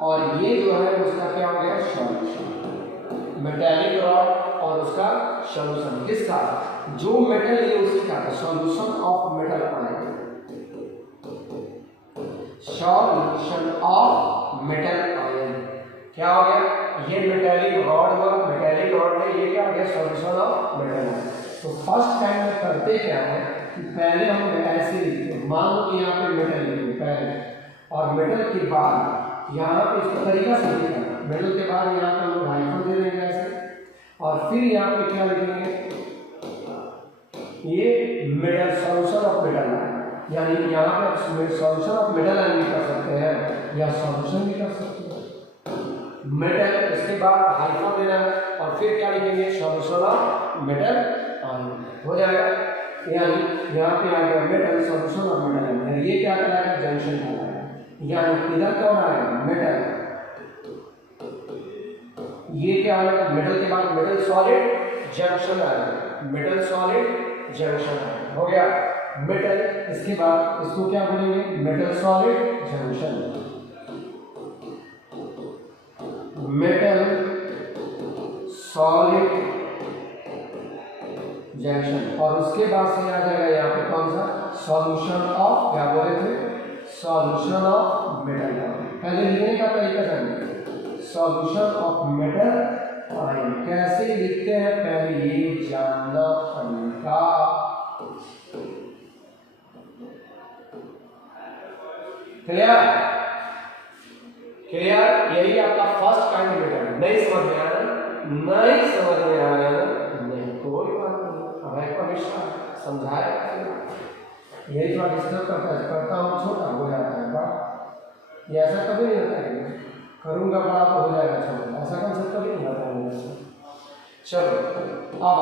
और ये जो है उसका क्या हो गया, सॉल्यूशन। मेटालिक रॉड और उसका सॉल्यूशन, किसका, जो मेटल है उसी का सॉल्यूशन ऑफ मेटल आएगा, सॉल्यूशन ऑफ मेटल आयन। क्या हो गया, ये मेटालिक रॉड हुआ, मेटालिक रॉड में ये क्या हो गया, सॉल्यूशन ऑफ मेटल। तो फर्स्ट काइंड में करते क्या है कि पहले हम ऐसे लिखते हैं, मान लो कि यहाँ पे मेटल लिखेंगे पहले, और मेटल के बाद यहाँ पे इसको तरीका से लिखना, मेटल के बाद यहाँ पे हम लोग हाइफन दे देंगे ऐसे, और फिर यहाँ पे क्या लिखेंगे, ये metal, solution of metal ion, यानी यहाँ पे सॉल्यूशन ऑफ मेटल आयन भी कर सकते हैं या सॉल्यूशन भी कर सकते हैं मेटल, इसके बाद हाइफन देना है और फिर क्या लिखेंगे, सॉल्यूशन ऑफ मेटल आयन हो जाएगा। यानी यहाँ पे आ गया metal, solution of metal ion, ये क्या कराएगा, जंक्शन कराएगा, यानी इधर कौन आएगा, मेटल, ये क्या आएगा, मेटल के बाद मेटल सॉलिड जंक्शन आएगा, मेटल सॉलिड जंक्शन आएगा, हो गया मेटल। इसके बाद इसको क्या बोलेंगे, metal solid junction, metal solid junction, और उसके बाद से आ जाएगा यहाँ पे कौन सा, सॉल्यूशन ऑफ, क्या बोले थे, सॉल्यूशन ऑफ मेटल। पहले लिखने का तरीका जानिए, सॉल्यूशन ऑफ मेटल आयन कैसे लिखते हैं, पहले ये जानना पड़ेगा। क्लियर, क्लियर, यही आपका फर्स्ट काइंड मेटल। नहीं समझ में आया, नहीं समझ में आया, नहीं कोई बात नहीं, हमें हमेशा समझाया, यही जो डिस्टर्ब करता हूँ छोटा हो जाता है बड़ा, ये ऐसा कभी नहीं होता है, करूँगा बड़ा तो हो जाएगा छोटा, ऐसा कंसेप्ट कभी नहीं होता है। चलो अब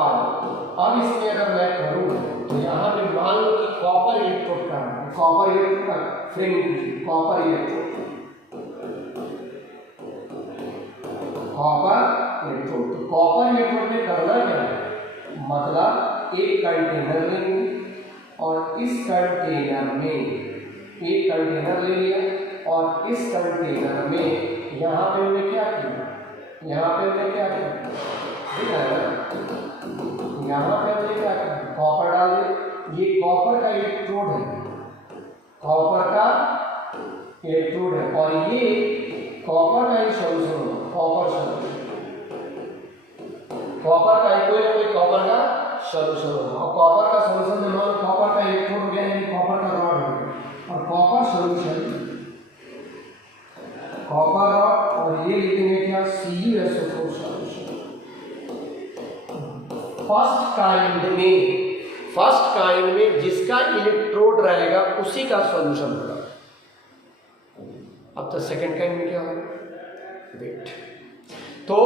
अब इसमें अगर मैं करूँ तो यहाँ पे मान लो कि कॉपर इलेक्ट्रोड का है, कॉपर इलेक्ट्रोड का frame, copper electrode, copper electrode, तो कॉपर इलेक्ट्रोड में करना क्या है, मतलब एक कंटेनर लेंगे और इस कंटेनर में, एक कंटेनर ले लिया और इस कंटेनर में यहाँ पे हमने क्या किया, यहाँ पे हमने क्या किया, यहाँ पे हमने क्या किया, कॉपर डाल दिया, ये कॉपर का इलेक्ट्रोड है, कॉपर का इलेक्ट्रोड है, और ये कॉपर का ही सॉल्यूशन होगा, कॉपर सॉल्यूशन, कॉपर का कोई ना कोई कॉपर का सॉल्यूशन होगा, और कॉपर का सॉल्यूशन में मान कॉपर का इलेक्ट्रोड हो गया, यानी कॉपर का रॉड हो गया, और कॉपर सॉल्यूशन, कॉपर रॉड, और ये लिखेंगे क्या, CuSO4 सॉल्यूशन। फर्स्ट काइंड में जिसका इलेक्ट्रोड रहेगा उसी का सॉल्यूशन होगा। अब तो सेकंड काइंड में क्या होगा, वेट, तो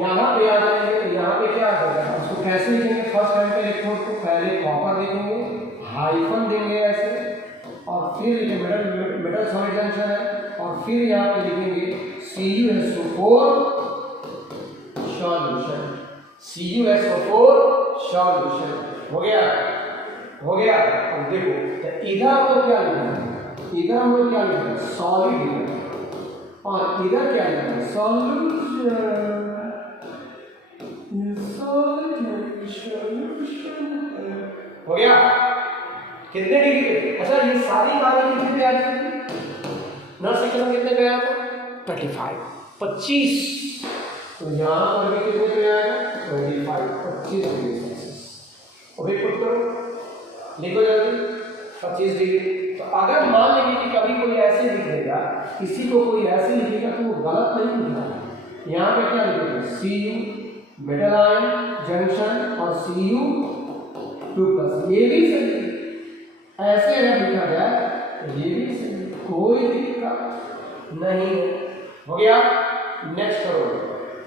यहाँ पे आ जाएंगे, तो यहाँ पे क्या आ जाएगा, उसको कैसे लिखेंगे, फर्स्ट काइंड के इलेक्ट्रोड को पहले कॉपर लिखेंगे, हाइफन देंगे ऐसे, और फिर लिखेंगे मेटल सॉलिड जंक्शन है, और फिर यहाँ पे लिखेंगे CuSO4 सॉल्यूशन, CuSO4 सॉल्यूशन, हो गया, हो गया। अब देखो तो इधर हम लोग क्या लिखेंगे, इधर हम लोग क्या लिखेंगे, सॉलिड लिखेंगे, और इधर क्या लिखा है, सॉल्यूशन। हो गया कितने डिग्री पे? अच्छा ये सारी बातें कितने पे आ जाएगी? नर्स इक्वेशन कितने पे आया था? 25। तो यहाँ पर भी कितने पे आएगा? 25 डिग्री सेल्सियस। अभी पुट करो, लिखो जल्दी 25 डिग्री। तो अगर मान लीजिए कि कभी कोई ऐसे लिख देगा, किसी को कोई ऐसे लिखेगा तो वो गलत नहीं लिखना है। यहाँ पे क्या लिखोगे? Cu मेटल आयन जंक्शन और Cu2+, ये भी सही है। ऐसे अगर लिखा जाए तो ये भी सही है, कोई दिक्कत नहीं है। हो गया। नेक्स्ट करो,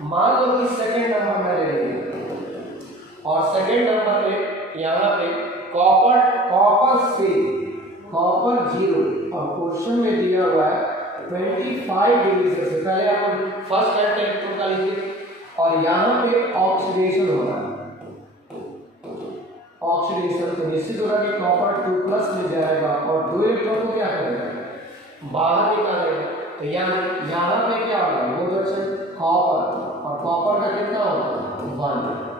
मान लो कि सेकंड नंबर में ले लेंगे और सेकंड नंबर पे यहाँ पे कॉपर 0 और क्वेश्चन में दिया हुआ है 25 डिग्री से। पहले आप फर्स्ट एंड इलेक्ट्रॉन का लिखिए और यहाँ पे ऑक्सीडेशन हो रहा है। ऑक्सीडेशन तो निश्चित होगा कि कॉपर 2+ में जाएगा और 2 इलेक्ट्रॉन को क्या करेगा? बाहर निकालेगा। तो यहाँ पे क्या होगा? वो बच्चे कॉपर, और कॉपर का कितना होता है? 1,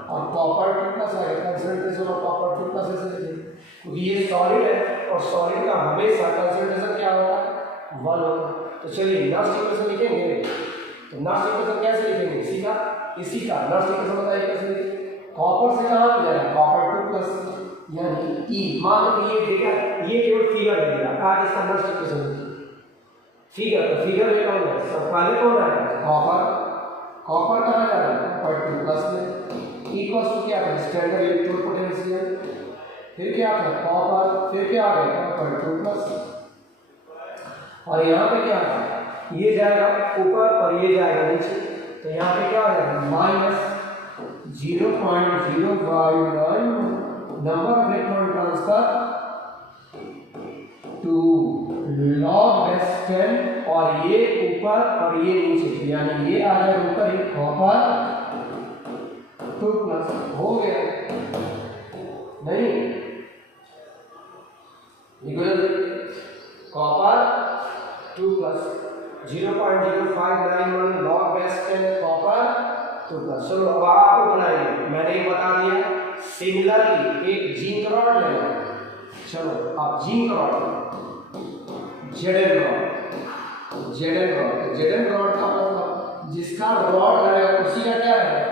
और कॉपर 2+ आएगा। कंसंट्रेशन ऑफ कॉपर 2+ ऐसे लिखिए, क्योंकि ये सॉलिड है और सॉलिड का हमेशा कंसंट्रेशन क्या होता है? 1 होता है। तो चलिए नर्स इक्वेशन लिखेंगे। तो नर्स इक्वेशन कैसे लिखेंगे? इसी का नर्स इक्वेशन बताइए कैसे लिखेंगे? कॉपर से कहाँ पे जाएगा? कॉपर 2+, यानी E। मान लो ये डेटा, ये केवल फिगर दे दिया, आज इसका नर्स इक्वेशन लिखिए। फिगर, तो फिगर में कौन है? सब पहले कौन आएगा? कॉपर कहाँ जा रहा है? कॉपर 2+ में। इक्वल्स टू क्या है? Standard electrode potential. फिर क्या था? कॉपर, फिर क्या आ गया? कॉपर 2+, और यहाँ पे क्या है? ये जाएगा ऊपर और ये जाएगा नीचे। तो यहाँ पे क्या आ जाएगा? -0.059 number of electron transfer to log-10, और ये ऊपर और ये नीचे, यानी ये आ जाएगा ऊपर ही कॉपर 2+ हो गया। नहीं कॉपर 2+, 0.0591 log-10 कॉपर 2+। चलो अब आपको बनाइए, मैंने ये बता दिया। सिमिलरली एक जिंक रॉड लेना। चलो आप जिंक रॉड, जेडन रॉड का मतलब जिसका रॉड रहेगा उसी का क्या रहेगा?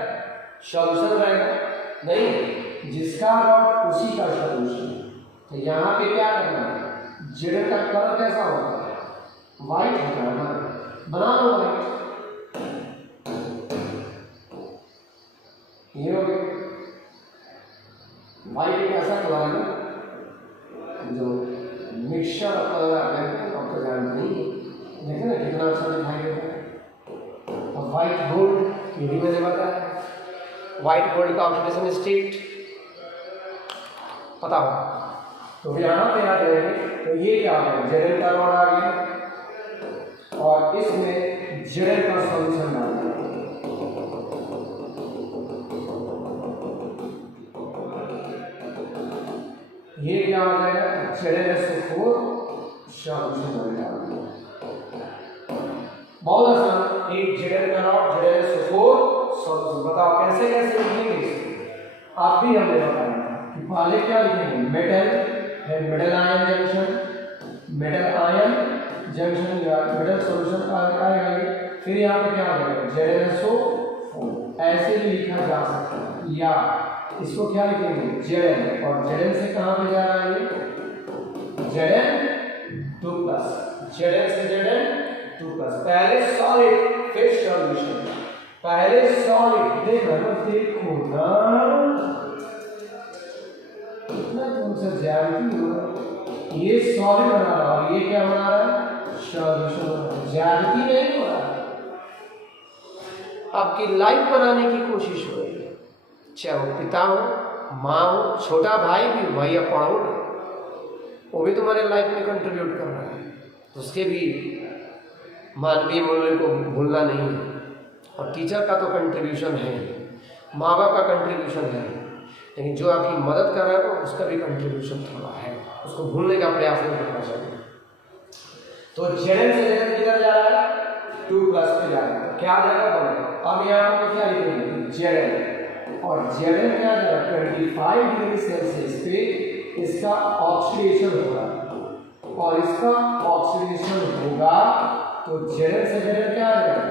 सॉल्यूशन रहेगा। नहीं, जिसका रॉड उसी का सॉल्यूशन। तो यहाँ पे क्या करना है? जेडन का कलर कैसा होता है? वाइट होता है ना, बना लो वाइट। ये हो गया वाइट। एक ऐसा कलर है ना जो मिक्सचर कलर आपको जानते नहीं, देखें ना कितना अच्छा दिखाई देता है। और व्हाइट गोल्ड, ये भी मैंने बताया, व्हाइट गोल्ड का ऑक्सीडेशन स्टेट पता हो। तो यहाँ पे आ जाएंगे तो ये क्या आ गया? जेडन का रॉड आ गया और इसमें जेडन का सॉल्यूशन आ गया। ये क्या आ जाएगा? ZnSO4 सॉल्यूशन आ जाएगा। बहुत आसान, एक जेडन का रॉड ZnSO4 सॉल्यूशन। बताओ कैसे कैसे लिखेंगे? आप भी हमने बताया कि पहले क्या लिखेंगे? Metal ion junction, metal solution का आएगा। फिर यहाँ पे क्या आ जाएगा? ZnSO4। ऐसे भी लिखा जा सकता है, या इसको क्या लिखेंगे? Zn, और Zn से कहाँ पे जा रहा है? Zn2+, Zn से Zn2+। पहले सॉलिड फिर सॉल्यूशन, पहले सॉलिड। देखो ना कितना तुमसे ज्यादती हो रहा है। ये सॉलिड बना रहा है और ये क्या बना रहा है? सॉल्यूशन बना रहा है। ज्यादती नहीं हो रहा है, आपकी लाइफ बनाने की कोशिश हो रही है। चाहे वो पिता हो, माँ हो, छोटा भाई भी हो, भैया पढ़ो ना, वो भी तुम्हारे लाइफ में कंट्रीब्यूट कर रहा है। तो उसके भी मानवीय मूल्य को भूलना नहीं है। और टीचर का तो कंट्रीब्यूशन है, माँ बाप का कंट्रीब्यूशन है, लेकिन जो आपकी मदद कर रहा है ना उसका भी कंट्रीब्यूशन थोड़ा है, उसको भूलने का प्रयास नहीं करना चाहिए। तो जेडन से जेडन किधर जा रहा है? 2 प्लस पे जाएगा, क्या आ जाएगा 1। अब यहाँ पर क्या लिखेंगे Zn, और Zn क्या आ जाएगा 25 डिग्री सेल्सियस पे इसका ऑक्सीडेशन होगा, और इसका ऑक्सीडेशन होगा तो Zn से Zn क्या आ जाएगा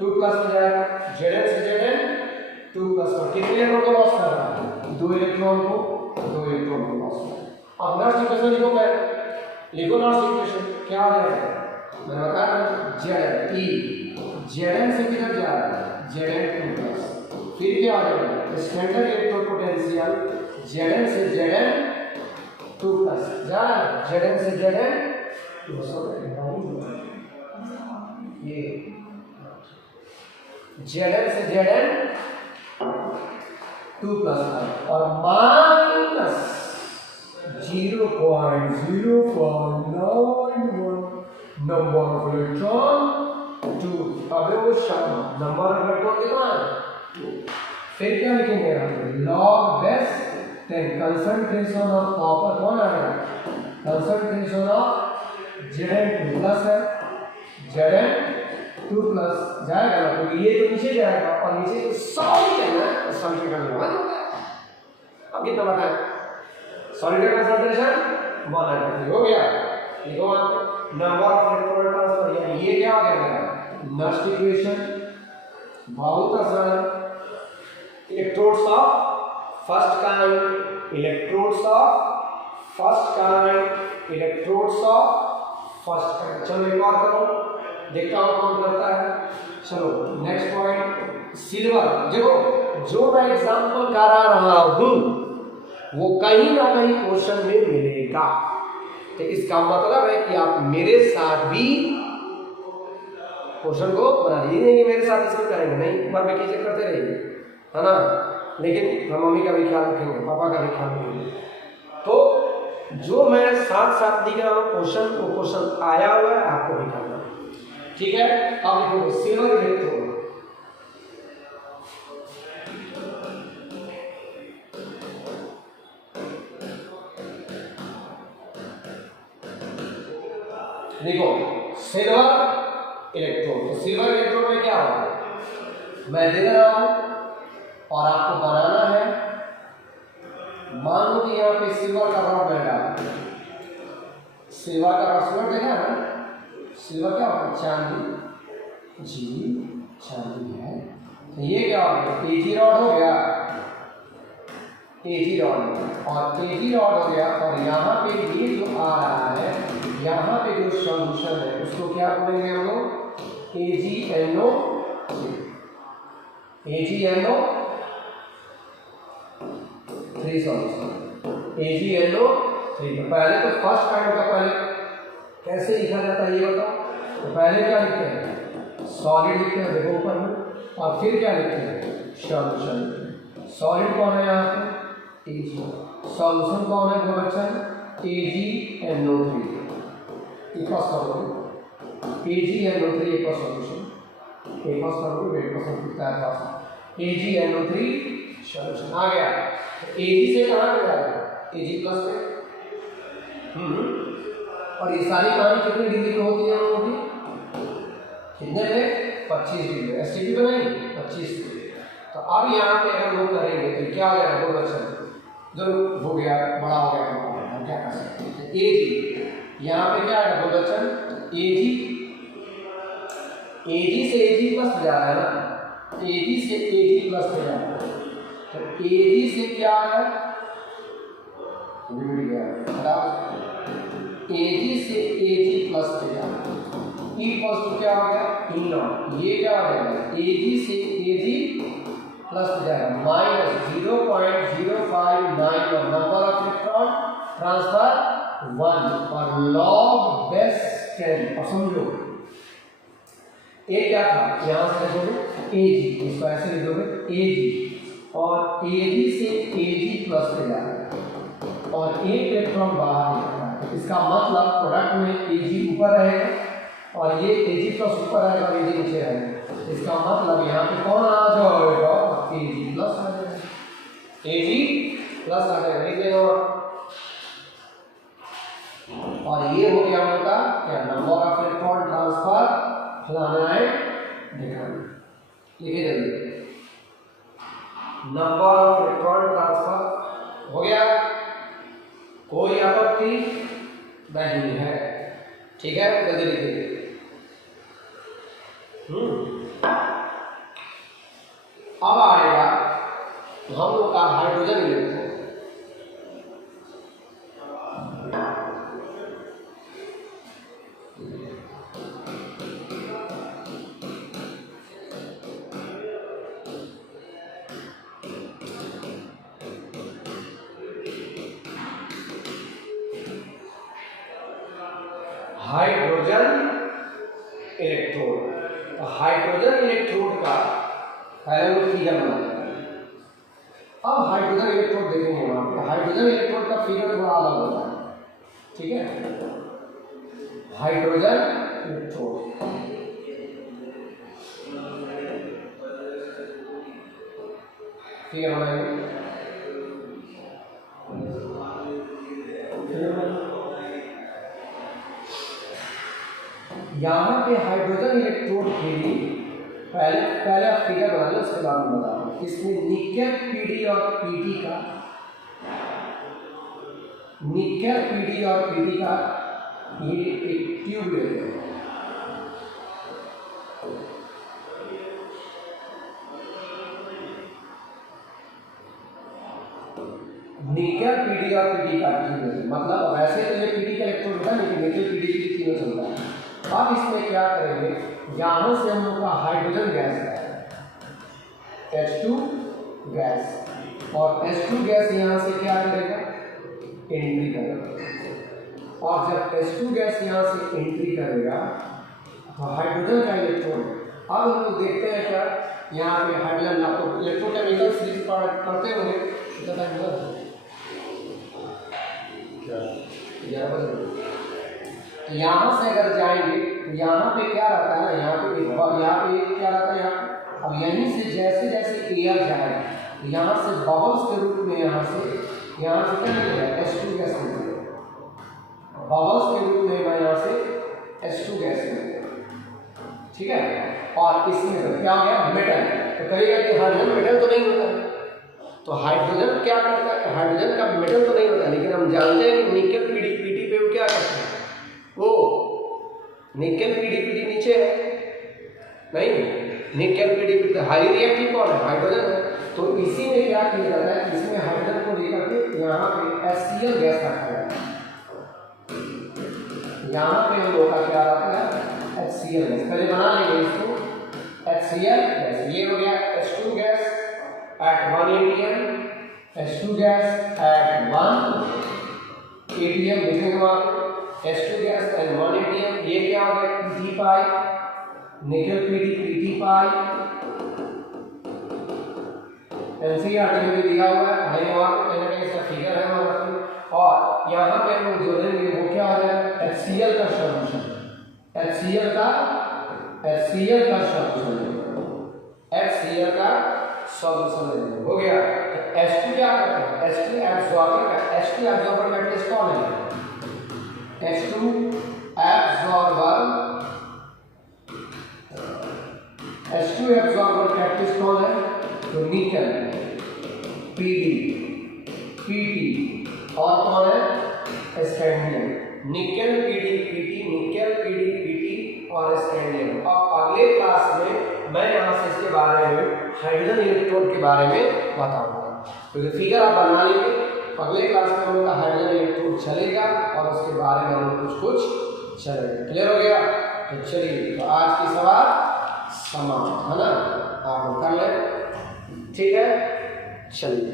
2 प्लस पे जाएगा, Zn से Zn 2 प्लस पर कितने इलेक्ट्रॉन को लॉस कर रहा है 2 इलेक्ट्रॉन को लॉस कर। अब नेक्स्ट इक्वेशन लिखो, पहले लिखो नेक्स्ट इक्वेशन क्या आ जाएगा, मैंने बताया Zn Zn से किधर जा रहा है Zn 2 प्लस, फिर क्या आ जाएगा स्टैंडर्ड इलेक्ट्रोड पोटेंशियल Zn से Zn 2 प्लस जा रहा है, Zn से Zn ये Zn से Zn 2 प्लस और माइनस 0.091 नंबर ऑफ इलेक्ट्रॉन 2। अब वो नंबर ऑफ इलेक्ट्रॉन कितना है, फिर क्या लिखेंगे हम log base 10 concentration of copper कौन आ रहा है, कंसंट्रेशन ऑफ Zn 2 प्लस है, Zn 2 प्लस जाएगा ना तो ये तो नीचे जाएगा, और नीचे तो सॉलिड है ना सॉलिड का निर्माण होता है। अब कितना बताएं सॉलिड का कंसंट्रेशन 100 हो गया, देखो नंबर ऑफ इलेक्ट्रॉन ट्रांसफर, यानी ये क्या आ गया नेक्स्ट इक्वेशन बहुत आसान, electrodes of first kind electrodes of first kind electrodes of first kind. चलो एक और करो देखता हूं कौन करता है। चलो नेक्स्ट पॉइंट सिल्वर, देखो जो मैं एग्जांपल करा रहा हूं वो कहीं ना कहीं क्वेश्चन में मिलेगा, तो इसका मतलब है कि आप मेरे साथ भी क्वेश्चन को बना लीजिए, कि मेरे साथ इसको करेंगे नहीं, पर मैं चेक करते रहिए, है ना, लेकिन हम मम्मी का भी ख्याल रखेंगे, पापा का भी ख्याल रखेंगे। तो जो मैं साथ साथ लिख रहा हूँ क्वेश्चन, वो क्वेश्चन आया हुआ है, आपको भी करना, ठीक है। अब देखो सिल्वर इलेक्ट्रोड, देखो सिल्वर इलेक्ट्रोड, तो सिल्वर इलेक्ट्रोड में क्या होगा, मैं दे रहा हूं और आपको बनाना है। मान लो कि यहाँ पे सिल्वर का रॉड बैठा है, सिल्वर का रॉड, सिल्वर देखा है ना, सिल्वर क्या होगा चांदी, जी चांदी है, तो ये क्या हो गया एजी रॉड हो गया, एजी रॉड, और एजी रॉड हो गया, और यहाँ पे ये जो आ रहा है, यहाँ पे जो सॉल्यूशन है उसको क्या बोलेंगे हम लोग AgNO, AgNO3 सॉल्यूशन, AgNO3। पहले तो फर्स्ट काइंड का पहले कैसे लिखा जाता है ये बताओ, तो पहले क्या लिखते हैं सॉलिड लिखते हैं, देखो ऊपर में, और फिर क्या लिखते हैं सॉल्यूशन। सॉलिड कौन है यहाँ पे Ag, सॉल्यूशन कौन है दो बच्चन AgNO3, इक्वल्स करोगे AgNO3 इक्वल सॉल्यूशन, इक्वल्स करोगे वेट का सॉल्यूशन कितना है AgNO3 सॉल्यूशन आ गया। Ag से कहां पे जाएगा Ag प्लस पे, और ये सारी कहानी कितने डिग्री पे होती है हम लोगों की, कितने पे 25 डिग्री, एसटीपी तो नहीं 25 डिग्री। तो अब यहाँ पे अगर लोग करेंगे तो क्या हो जाएगा दो बच्चन, जो हो गया बड़ा हो गया, हम क्या कर सकते हैं Ag, यहाँ पे क्या आएगा दो बच्चन Ag से Ag प्लस जा रहा है ना, Ag से Ag प्लस पे जा रहा है, तो Ag से क्या है Ag से Ag प्लस पे जा रहा है, इक्वल्स टू क्या हो गया E नॉट, ये क्या हो गया Ag से Ag प्लस पे जाएगा minus 0.0591 number of electron transfer 1, और लॉग बेस 10। और समझो ए क्या था, यहां से लिखोगे Ag, इसको ऐसे लिखोगे Ag, और Ag से Ag प्लस पे जाएगा, और एक इलेक्ट्रॉन बाहर निकलता है, इसका मतलब प्रोडक्ट में Ag ऊपर रहेगा, और ये Ag प्लस ऊपर आएगा और Ag नीचे आएगा, इसका मतलब यहाँ पे कौन आ जाएगा Ag प्लस आ जाएगा, Ag प्लस आ जाएगा, लिख लेना। और ये हो गया हमारा क्या नंबर ऑफ इलेक्ट्रॉन ट्रांसफर, लिखिए जल्दी। नंबर ऑफ इलेक्ट्रॉन ट्रांसफर हो गया, कोई आपत्ति नहीं है, ठीक है, जल्दी लिखिए। अब आएगा हम लोग का हाइड्रोजन इलेक्ट्रॉन। हाइड्रोजन इलेक्ट्रोड, तो हाइड्रोजन इलेक्ट्रोड का पहले हम फिगर बनाते हैं। अब हाइड्रोजन इलेक्ट्रोड देखेंगे वहां पे, हाइड्रोजन इलेक्ट्रोड का फिगर थोड़ा अलग होता है, ठीक है। हाइड्रोजन इलेक्ट्रोड फिगर बनाएंगे, यहाँ पे हाइड्रोजन इलेक्ट्रोड के लिए पहले आप फिगर बना लो, उसके बाद में बताऊँ। इसमें निकेल पीडी और पीटी का, निकेल पीडी और पीटी का ये एक ट्यूब लेते हैं, निकेल पीडी और पीटी का ट्यूब लेते हैं। मतलब वैसे तो ये पीटी का इलेक्ट्रोड होता है, लेकिन निकेल पीडी की तीनों चलता है। अब इसमें क्या करेंगे, यहाँ से हम लोग का हाइड्रोजन गैस है H2 गैस, और H2 गैस यहाँ से क्या करेगा, एंट्री करेगा। और जब H2 गैस यहाँ से एंट्री करेगा तो हाइड्रोजन का इलेक्ट्रॉन, अब हम लोग देखते हैं क्या यहाँ पे हाइड्रोजन, आपको इलेक्ट्रोकेमिकल सीरीज पढ़ते होंगे, कितना टाइम हुआ क्या, 11 बजे। तो यहाँ से अगर जाएंगे तो यहाँ पे क्या रहता है, यहाँ पे क्या रहता है, यहाँ अब यहीं से जैसे जैसे एयर जाएगा तो यहाँ से बबल्स के रूप में यहाँ से क्या निकलेगा, H2 गैस निकलेगा, बबल्स के रूप में यहाँ से H2 गैस निकलेगा, ठीक है। और इसमें तो क्या हो गया, मेटल, तो कहेगा कि हाइड्रोजन मेटल तो नहीं होता है, तो हाइड्रोजन क्या करता है, हाइड्रोजन का मेटल तो नहीं होता, लेकिन हम जानते हैं कि निकेल पीडी पीटी पे वो क्या करता है, वो निकेल पीडी पीटी नीचे है, नहीं, nickel PD PT high reactive कौन है, हाइड्रोजन है। तो इसी में क्या किया जाता है, इसमें हाइड्रोजन को लेकर के यहाँ पे HCl गैस रखा जाता है, यहाँ पे हम लोग का क्या आता है, HCl गैस। पहले बना लेंगे इसको, HCl गैस, ये हो गया H2 gas at 1 atm, H2 gas at 1 atm लिखेंगे वहाँ पे, H2 गैस and 1 atm, ये क्या हो गया, PT पाई, निकेल पीडी PT पाई, एनसीईआरटी में भी दिया हुआ है, वहाँ पे कहीं ना कहीं इसका फिगर है वहाँ पे। और यहाँ पे हम जोड़ेंगे वो क्या हो जाएगा, HCl का सॉल्यूशन, HCl का सॉल्यूशन हो गया। तो H2 क्या करता है, H2 एब्जॉर्बर का, H2 एब्जॉर्बर कैटलिस्ट कौन है, H2 एब्जॉर्बर कैटलिस्ट कौन है, तो निकेल पीडी और कौन है, स्कैंडियम, निकेल पीडी और स्कैंडियम। अब अगले क्लास में मैं यहाँ से इसके बारे में हाइड्रोजन इलेक्ट्रोड के बारे में बताऊंगा, क्योंकि फिगर आप बना लेंगे। अगले क्लास में हम लोग का हाइड्रोजन इलेक्ट्रोड चलेगा और उसके बारे में हम लोग कुछ चलेगा। क्लियर हो गया, तो चलिए, तो आज की सवाल समाप्त है ना, आप कर लें, ठीक है, चलिए।